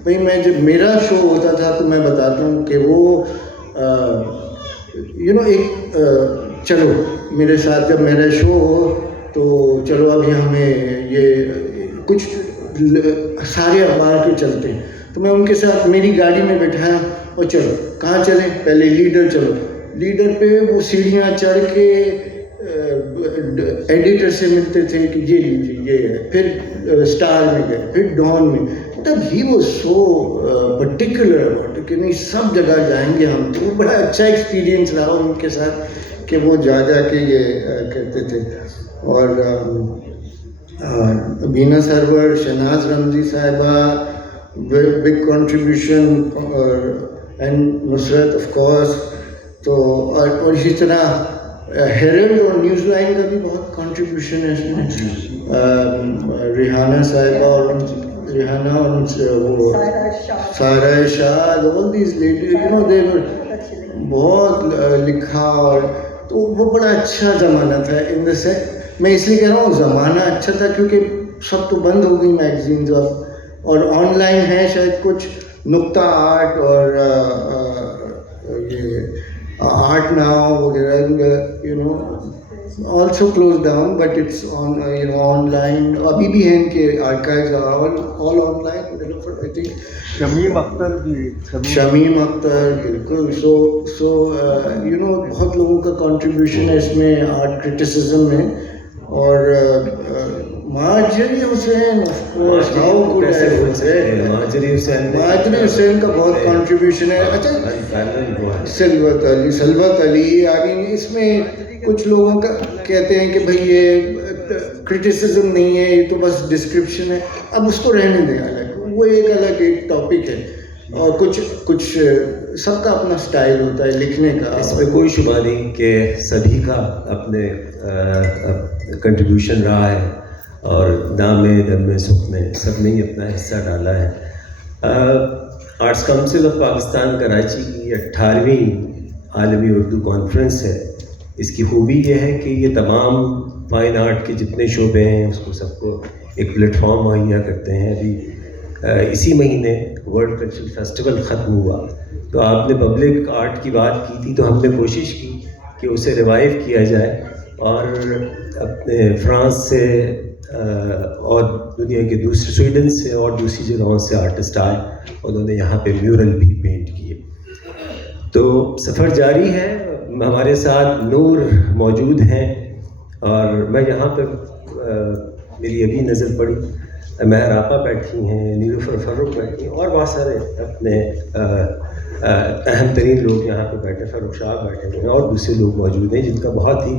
بھائی میں جب میرا شو ہوتا تھا تو میں بتاتا ہوں کہ وہ ایک چلو میرے ساتھ جب میرا شو ہو تو چلو ابھی ہمیں یہ کچھ سارے اخبار کے چلتے ہیں, تو میں ان کے ساتھ میری گاڑی میں بٹھایا اور چلو کہاں چلیں, پہلے لیڈر. چلو لیڈر پہ وہ سیڑھیاں چڑھ کے ایڈیٹر سے ملتے تھے کہ یہ لیجیے یہ ہے. پھر اسٹار میں گئے, پھر ڈان میں. مطلب he was so particular about کہ نہیں سب جگہ جائیں گے ہم. تو بڑا اچھا ایکسپیرینس رہا ان کے ساتھ کہ وہ جا کے یہ کرتے تھے. اور بینا سرور, شہناز رمضی صاحبہ, big contribution, and Nusrat of course. تو اور اسی طرح ہیرلڈ اور نیوز لائن کا بھی بہت کنٹریبیوشن ہے اس میں. ریحانہ صاحبہ اور ریحانہ اور وہ سارہ شاد, all these ladies, they were بہت لکھا. اور تو وہ بڑا اچھا زمانہ تھا. ان دا سینس میں اس لیے کہہ رہا ہوں زمانہ اچھا تھا کیونکہ سب تو بند ہو گئی میگزینز اور آن لائن ہے شاید کچھ نقطہ آرٹ اور یہ آرٹ ناؤ وغیرہ, also closed down, but it's on online. Abhi bhi hain ke archives are all online. I think Shamim Akhtar بھی شمیم اختر بالکل. so بہت لوگوں کا کنٹریبیوشن ہے اس میں آرٹ کرٹیسزم میں. اور مہاجری حسین مہاجری حسین کا بہت کنٹریبیوشن ہے. اچھا سلوت علی, اس میں کچھ لوگوں کا کہتے ہیں کہ بھائی یہ کرٹیسزم نہیں ہے, یہ تو بس ڈسکرپشن ہے. اب اس کو رہنے دیں الگ, وہ ایک ٹاپک ہے. اور کچھ سب کا اپنا سٹائل ہوتا ہے لکھنے کا. اس میں کوئی شبہ نہیں کہ سبھی کا اپنے کنٹریبیوشن رہا ہے, اور دام میں دم میں سکھ میں سب نے ہی اپنا حصہ ڈالا ہے. Arts council of Pakistan Karachi کی 18ویں عالمی اردو کانفرنس ہے. اس کی خوبی یہ ہے کہ یہ تمام فائن آرٹ کے جتنے شعبے ہیں اس کو سب کو ایک پلیٹ فارم مہیا کرتے ہیں. ابھی اسی مہینے ورلڈ کلچرل فیسٹیول ختم ہوا, تو آپ نے پبلک آرٹ کی بات کی تھی, تو ہم نے کوشش کی کہ اسے ریوائیو کیا جائے, اور اپنے فرانس سے اور دنیا کے دوسرے سویڈن سے اور دوسری جگہوں سے آرٹسٹ آئے, انہوں نے یہاں پہ میورل بھی پینٹ کیے. تو سفر جاری ہے. ہمارے ساتھ نور موجود ہیں, اور میں یہاں پہ میری ابھی نظر پڑی مہر آپا بیٹھی ہیں, نیلوفر فاروق بیٹھی ہیں, اور بہت سارے اپنے اہم ترین لوگ یہاں پہ بیٹھے, فاروق شاہ بیٹھے ہوئے ہیں, اور دوسرے لوگ موجود ہیں جن کا بہت ہی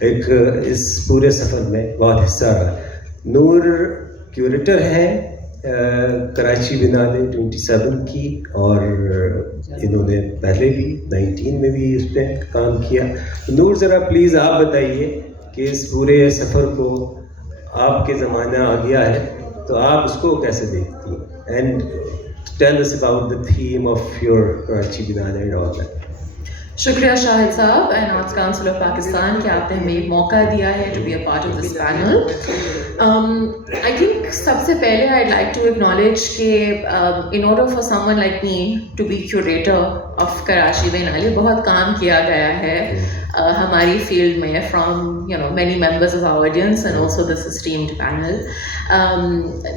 ایک اس پورے سفر میں بہت حصہ رہا. نور کیوریٹر ہیں کراچی بینالے 27 کی, اور انہوں نے پہلے بھی 19 میں بھی اس پہ کام کیا. نور ذرا پلیز آپ بتائیے کہ اس پورے سفر کو آپ کے زمانہ آ گیا ہے تو آپ اس کو کیسے دیکھتی ہیں, and tell us about the theme of your Karachi biennale and all that. شکریہ Shahid sahib and Arts Council of Pakistan کہ آپ نے ہمیں یہ موقع دیا ہے to be a part of this panel. I think سب سے پہلے آئی لائک ٹو ایکنالج کہ in order for someone like me to be curator of Karachi biennale بہت کام کیا گیا ہے ہماری فیلڈ میں from many members of our audience and also this esteemed panel.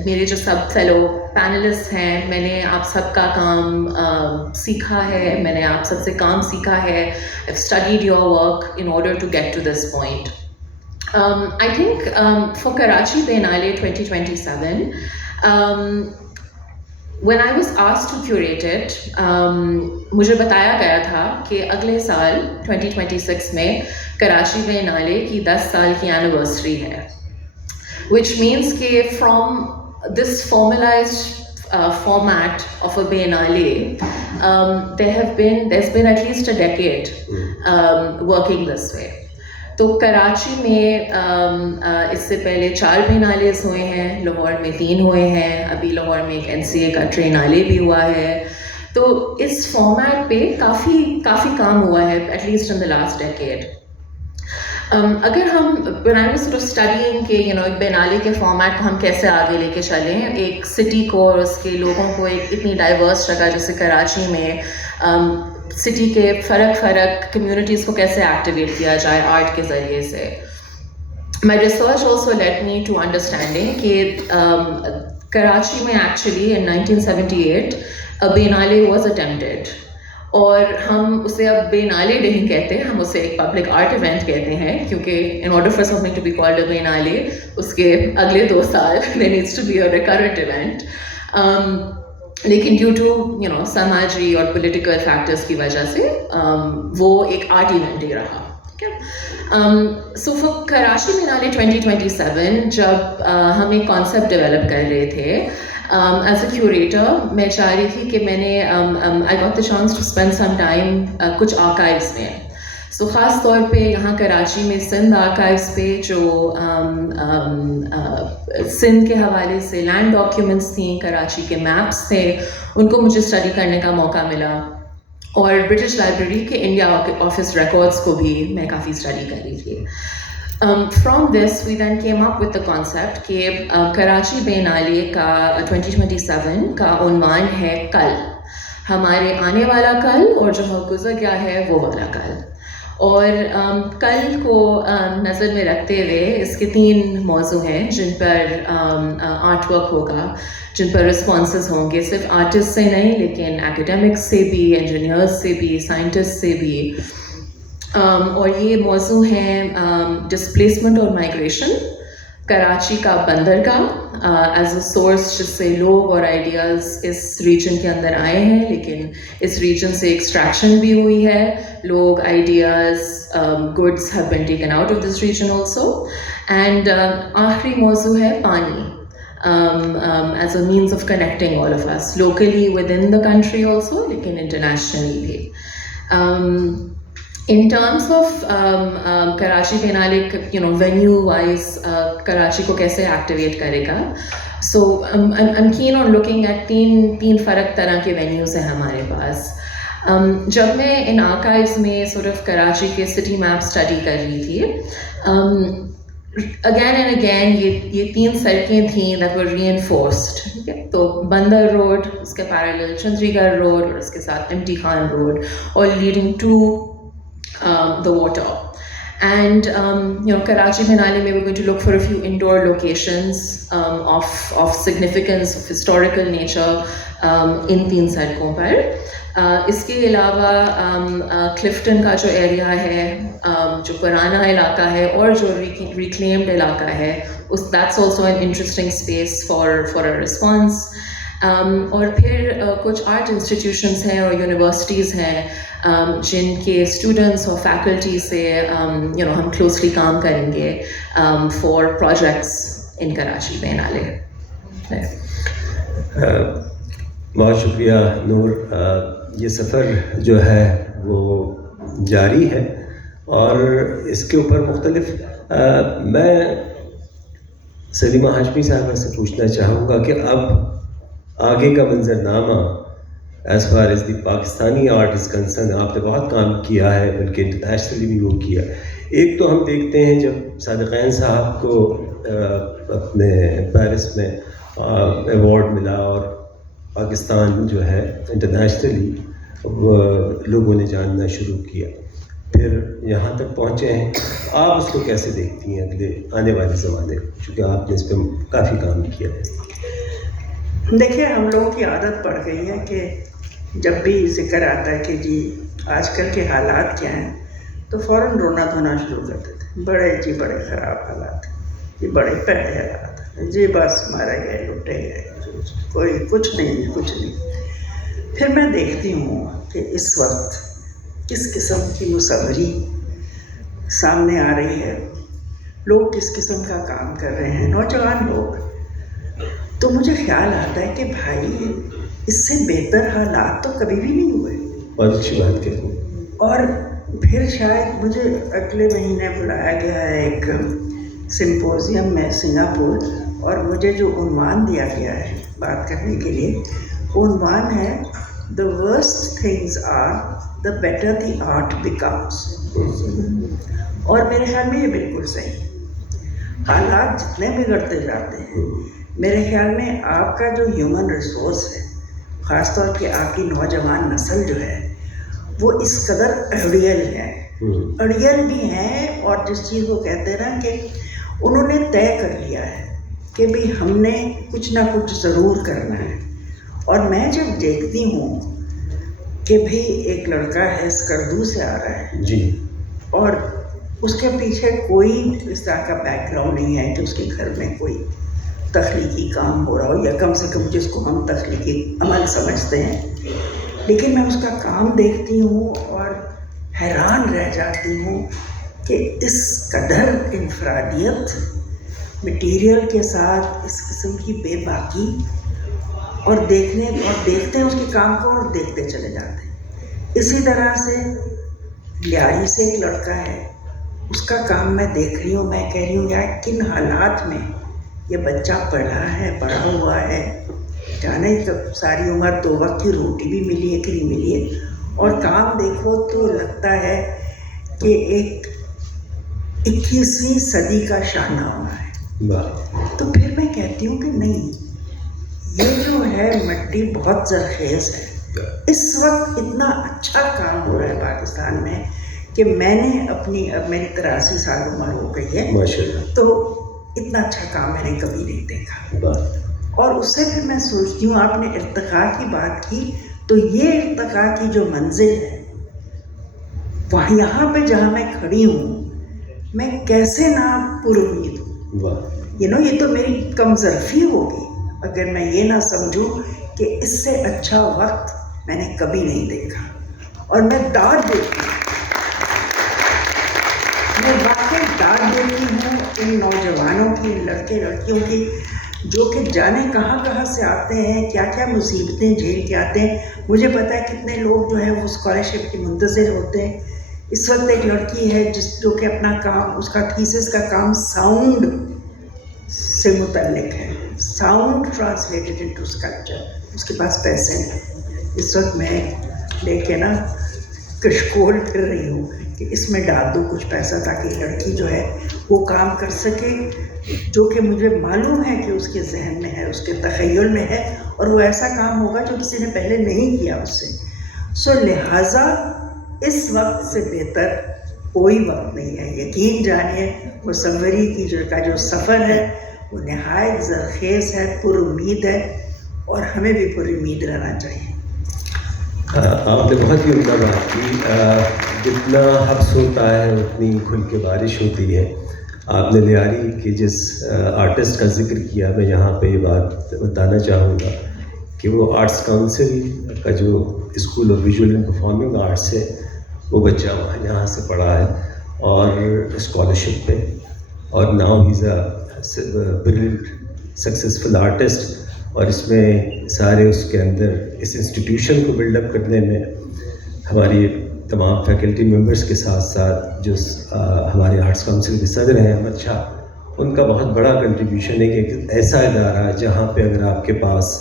میرے جو سب فیلو پینلسٹ ہیں, میں نے آپ سب کا کام سیکھا ہے, میں نے آپ سب سے کام سیکھا ہے. I've studied your work in order to get to this point. I think for Karachi Biennale 2027, when I was asked to curate it, مجھے بتایا گیا تھا کہ اگلے سال 2026 میں کراچی بینالے کی 10 سال کی اینیورسری ہے, which means کہ from this formalized format of a Biennale, there's been at least a decade working this way. تو کراچی میں اس سے پہلے 4 بینالےز ہوئے ہیں, لاہور میں 3 ہوئے ہیں, ابھی لاہور میں ایک NCA کا ٹرینالے بھی ہوا ہے. تو اس فارمیٹ پہ کافی کام ہوا ہے at least in the last decade. اگر ہم when I was sort of studying کہ ایک بینالے کے فارمیٹ کو ہم کیسے آگے لے کے چلیں, ایک سٹی کو اور اس کے لوگوں کو ایک اتنی ڈائیورس جگہ جیسے کراچی میں سٹی کے فرق کمیونٹیز کو کیسے ایکٹیویٹ کیا جائے آرٹ کے ذریعے سے. My research also led me to understanding کہ کراچی میں actually in 1978 a Biennale was attempted, اور ہم اسے اب بینالے نہیں کہتے, ہم اسے ایک پبلک آرٹ ایونٹ کہتے ہیں, کیونکہ in order for something to be called a biennale اس کے اگلے 2 سال there needs to be a recurrent event. لیکن ڈیو ٹو سماجی اور پولیٹیکل فیکٹرس کی وجہ سے وہ ایک آرٹ ایونٹ ہی رہا. سو فار کراچی بینالے 2027 جب ہم ایک کانسیپٹ ڈیولپ کر رہے تھے ایز اے کیوریٹر, میں چاہ رہی تھی کہ میں نے I got the chance to spend some time کچھ آرکائیوز میں. سو خاص طور پہ یہاں کراچی میں سندھ آرکائیوز پہ جو سندھ کے حوالے سے لینڈ ڈاکیومنٹس تھیں, کراچی کے میپس تھے, ان کو مجھے اسٹڈی کرنے کا موقع ملا, اور برٹش لائبریری کے انڈیا آفس ریکارڈس کو بھی میں کافی اسٹڈی کر رہی تھی. From this we then came up with the concept کہ کراچی بینالے کا 2027 کا عنوان ہے کل, ہمارے آنے والا کل اور جو گزر گیا ہے وہ والا کل. اور کل کو نظر میں رکھتے ہوئے اس کے 3 موضوع ہیں جن پر آرٹ ورک ہوگا، جن پر رسپانسز ہوں گے، صرف آرٹسٹ سے نہیں لیکن ایکیڈیمکس سے بھی، انجینئرز سے بھی، سائنٹسٹ سے بھی. اور یہ موضوع ہیں ڈسپلیسمنٹ اور مائگریشن، کراچی کا بندرگاہ ایز اے سورس جس سے لوگ اور آئیڈیاز اس ریجن کے اندر آئے ہیں، لیکن اس ریجن سے ایکسٹریکشن بھی ہوئی ہے، لوگ، ideas, goods have been taken out of this region also. And آخری موضوع ہے پانی as a means of connecting all of us locally within the country also لیکن انٹرنیشنلی بھی. In terms of Karachi biennale venue wise Karachi کو کیسے activate کرے گا، سو I'm keen on looking at تین فرق طرح کے وینیوز ہیں ہمارے پاس. جب میں ان آرکائیوز میں کراچی کے سٹی میپ اسٹڈی کر رہی تھی، اگین اینڈ اگین یہ 3 سڑکیں تھیں that were reinforced. ٹھیک ہے، تو بندر روڈ، اس کے پیرالل چندری گڑھ روڈ اور اس کے ساتھ امٹی Khan road, all leading to the water. And Karachi Menali we're going to look for a few indoor locations of significance, of historical nature in 3 سڑکوں پر. اس کے علاوہ کلفٹن کا جو ایریا ہے، جو پرانا علاقہ ہے اور جو ریکلیمڈ علاقہ ہے، that's also an interesting space for a response. اور پھر کچھ آرٹ انسٹیٹیوشنس ہیں اور یونیورسٹیز ہیں جن کے اسٹوڈنٹس اور فیکلٹی سے ہم کلوزلی کام کریں گے for projects in Karachi biennale. بہت شکریہ نور. یہ سفر جو ہے وہ جاری ہے اور اس کے اوپر مختلف میں سلیمہ ہاشمی صاحبہ سے پوچھنا چاہوں گا کہ اب آگے کا منظرنامہ as far as the Pakistani art is concern, آپ نے بہت کام کیا ہے بلکہ انٹرنیشنلی بھی وہ کیا. ایک تو ہم دیکھتے ہیں جب صادقین صاحب کو اپنے پیرس میں ایوارڈ ملا اور پاکستان جو ہے انٹرنیشنلی لوگوں نے جاننا شروع کیا، پھر یہاں تک پہنچے ہیں. آپ اس کو کیسے دیکھتی ہیں اگلے آنے والے زمانے کو، چونکہ آپ نے اس پہ کافی کام کیا ہے؟ دیکھیے، ہم لوگوں کی عادت پڑ گئی ہے کہ جب بھی ذکر آتا ہے کہ جی آج کل کے حالات کیا ہیں تو فوراً رونا دھونا شروع کر دیتے ہیں. بڑے خراب حالات ہیں، یہ بڑے پیڑے حالات ہیں، جی بس مارے گئے، لٹے گئے، کوئی کچھ نہیں. پھر میں دیکھتی ہوں کہ اس وقت کس قسم کی مصوری سامنے آ رہی ہے، لوگ کس قسم کا کام کر رہے ہیں، نوجوان لوگ. تو مجھے خیال آتا ہے کہ بھائی اس سے بہتر حالات تو کبھی بھی نہیں ہوئے. بہت اچھی بات کہہ رہی ہیں. اور پھر شاید مجھے اگلے مہینے بلایا گیا ہے ایک سمپوزیم میں سنگاپور، اور مجھے جو عنوان دیا گیا ہے بات کرنے کے لیے، وہ عنوان ہے The worst things are the better the art becomes. اور میرے خیال میں یہ بالکل صحیح ہے. حالات جتنے بگڑتے جاتے ہیں، میرے خیال میں آپ کا جو ہیومن ریسورس ہے، خاص طور پہ آپ کی نوجوان نسل جو ہے، وہ اس قدر اڑیل ہے، اڑیل بھی ہیں. اور جس چیز کو کہتے ہیں نا کہ انہوں نے طے کر لیا ہے کہ بھئی ہم نے کچھ نہ کچھ ضرور کرنا ہے. اور میں جب دیکھتی ہوں کہ بھئی ایک لڑکا ہے اسکردو سے آ رہا ہے جی، اور اس کے پیچھے کوئی اس طرح کا بیک گراؤنڈ نہیں ہے کہ اس کے گھر میں کوئی تخلیقی کام ہو رہا ہو، یا کم سے کم جس کو ہم تخلیقی عمل سمجھتے ہیں. لیکن میں اس کا کام دیکھتی ہوں اور حیران رہ جاتی ہوں کہ اس قدر انفرادیت، مٹیریل کے ساتھ اس قسم کی بے باکی، اور دیکھتے ہیں اس کے کام کو اور دیکھتے چلے جاتے ہیں. اسی طرح سے لیاری سے ایک لڑکا ہے، اس کا کام میں دیکھ رہی ہوں، میں کہہ رہی ہوں یار کن حالات میں یہ بچہ پڑھا ہے، پڑھا ہوا ہے، جانے تو ساری عمر 2 وقت کی روٹی بھی ملی ہے کہ نہیں ملی ہے، اور کام دیکھو تو لگتا ہے کہ ایک 21ویں صدی کا شاہنامہ ہے. تو پھر میں کہتی ہوں کہ نہیں، یہ جو ہے مٹی بہت زرخیز ہے. اس وقت اتنا اچھا کام ہو رہا ہے پاکستان میں کہ میں نے اپنی، اب میری 83 سال عمر ہو گئی ہے، ماشاءاللہ، تو اتنا اچھا کام میں نے کبھی نہیں دیکھا. بات اور اس سے پھر میں سوچتی ہوں، آپ نے ارتقاء کی بات کی، تو یہ ارتقاء کی جو منزل ہے، وہاں یہاں پہ جہاں میں کھڑی ہوں، میں کیسے نہ پر امید ہوں. واہ، یہ تو میری کم ظرفی ہوگی اگر میں یہ نہ سمجھوں کہ اس سے اچھا وقت میں نے کبھی نہیں دیکھا. اور میں ڈانٹ دیتی ہوں، میں واقعی ڈانٹ دیتی ہوں ان نوجوانوں کی، ان لڑکے لڑکیوں کی، جو کہ جانے کہاں کہاں سے آتے ہیں، کیا کیا مصیبتیں جھیل کے آتے ہیں. مجھے پتہ ہے کتنے لوگ جو ہے وہ اسکالرشپ کی منتظر ہوتے ہیں. اس وقت ایک لڑکی ہے جو کہ اپنا کام، اس کا تھیسس کا کام ساؤنڈ سے متعلق ہے، ساؤنڈ ٹرانسلیٹڈ انٹو اسکلپچر. اس کے پاس پیسے نہیں. اس وقت میں لے کے نا کشکول پھر رہی ہوں کہ اس میں ڈال دوں کچھ پیسہ تاکہ لڑکی جو ہے وہ کام کر سکے جو کہ مجھے معلوم ہے کہ اس کے ذہن میں ہے، اس کے تخیل میں ہے، اور وہ ایسا کام ہوگا جو کسی نے پہلے نہیں کیا اس سے. سو لہٰذا اس وقت سے بہتر کوئی وقت نہیں ہے. یقین جانیے مصوری کی جو سفر ہے وہ نہایت زرخیز ہے، پر امید ہے، اور ہمیں بھی پر امید رہنا چاہیے. آپ نے بہت ہی عمدہ بات کی. جتنا حبس ہوتا ہے اتنی کھل کے بارش ہوتی ہے. آپ نے لیاری کے جس آرٹسٹ کا ذکر کیا، میں یہاں پہ یہ بات بتانا چاہوں گا کہ وہ آرٹس کاؤنسل کا جو school of visual and performing arts ہے، وہ بچہ وہاں یہاں سے پڑھا ہے اور اسکالرشپ پہ، اور now he is a brilliant successful artist. اور اس میں سارے اس کے اندر اس انسٹیٹیوشن کو بلڈ اپ کرنے میں ہماری تمام فیکلٹی ممبرس کے ساتھ ساتھ جو ہمارے آرٹس کاؤنسل کے صدر ہیں احمد شاہ، ان کا بہت بڑا کنٹریبیوشن ہے کہ ایک ایسا ادارہ جہاں پہ اگر آپ کے پاس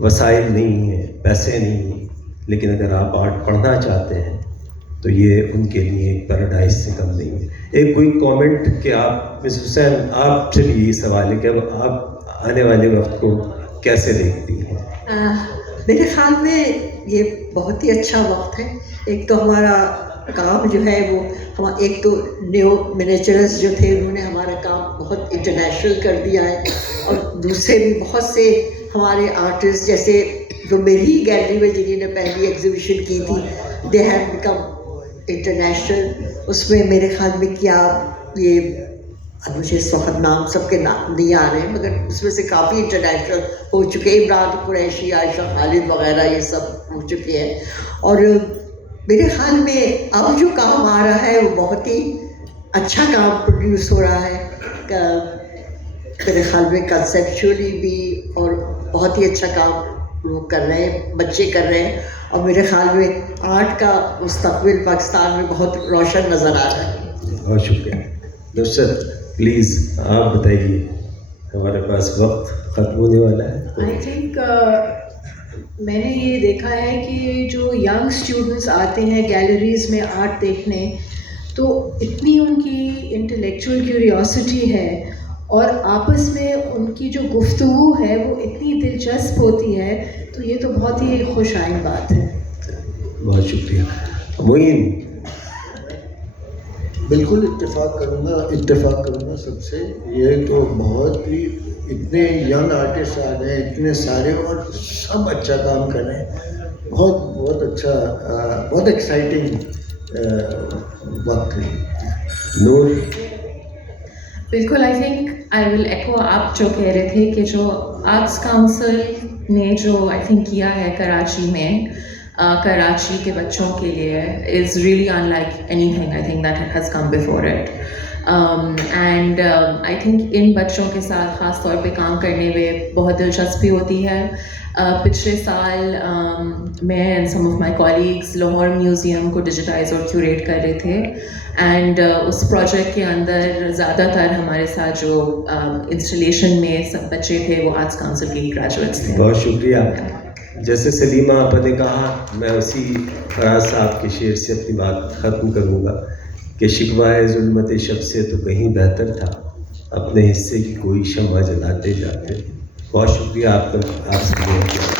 وسائل نہیں ہیں، پیسے نہیں ہیں، لیکن اگر آپ آرٹ پڑھنا چاہتے ہیں تو یہ ان کے لیے ایک پیراڈائز سے کم نہیں ہے. ایک کوئی کامنٹ کہ آپ مس حسین، آپ سے بھی یہی سوال ہے کہ اب آپ آنے والے وقت کو کیسے دیکھتی ہیں؟ میرے خیال میں یہ بہت ہی اچھا وقت ہے. ایک تو ہمارا کام جو ہے وہ ایک تو نیو منیچرز جو تھے انہوں نے ہمارا کام بہت انٹرنیشنل کر دیا ہے، اور دوسرے بھی بہت سے ہمارے آرٹسٹ جیسے جو میری ہی گیلری میں جنہوں نے پہلی ایگزیبیشن کی تھی، دے ہیو بیکم انٹرنیشنل. اس میں میرے خیال میں کیا یہ مجھے اس وقت نام سب کے نام نہیں آ رہے ہیں، مگر اس میں سے کافی انٹرنیشنل ہو چکے ہیں. عمران قریشی، عائشہ خالد وغیرہ یہ سب ہو چکے ہیں. اور میرے خیال میں اب جو کام آ رہا ہے وہ بہت ہی اچھا کام پروڈیوس ہو رہا ہے. میرے خیال میں کنسیپچولی بھی، اور بہت ہی اچھا کام لوگ کر رہے ہیں، بچے کر رہے ہیں. اور میرے خیال میں آرٹ کا مستقبل پاکستان میں بہت روشن نظر آ رہا ہے. بہت شکریہ. نصرت پلیز آپ بتائیے، ہمارے پاس وقت ختم ہونے والا ہے. آئی تھنک میں نے یہ دیکھا ہے کہ جو ینگ اسٹوڈنٹس آتے ہیں گیلریز میں آرٹ دیکھنے، تو اتنی ان کی انٹلیکچوئل کیوریوسٹی ہے، اور آپس میں ان کی جو گفتگو ہے وہ اتنی دلچسپ ہوتی ہے، تو یہ تو بہت ہی خوش آئند بات ہے. بہت شکریہ. معین. بالکل اتفاق کروں گا سب سے. یہ تو بہت ہی اتنے ینگ آرٹسٹ آ گئے، اتنے سارے، اور سب اچھا کام کر رہے ہیں. بہت اچھا، بہت ایکسائٹنگ وقت ہے. نور. بالکل. I think I will eco آپ جو کہہ رہے تھے کہ جو آرٹس کاؤنسل نے جو آئی تھنک کیا ہے کراچی میں، کراچی کے بچوں کے لیے is really in like any thing I think that has come before it. And I think in بچوں کے ساتھ خاص طور پہ کام کرنے میں بہت دلچسپی ہوتی ہے. پچھلے سال میں and some of my colleagues Lahore museum کو ڈیجیٹائز اور کیوریٹ کر رہے تھے، اینڈ اس پروجیکٹ کے اندر زیادہ تر ہمارے ساتھ جو انسٹالیشن میں سب بچے تھے وہ آرٹس کاؤنسل کے گریجویٹس تھے. بہت شکریہ. جیسے سلیمہ آپا نے کہا، میں اسی فراز صاحب کے شعر سے اپنی بات ختم کروں گا کہ شکوہ ظلمت شب سے تو کہیں بہتر تھا، اپنے حصے کی کوئی شمع جلاتے جاتے. بہت شکریہ آپ کا، آپ سے.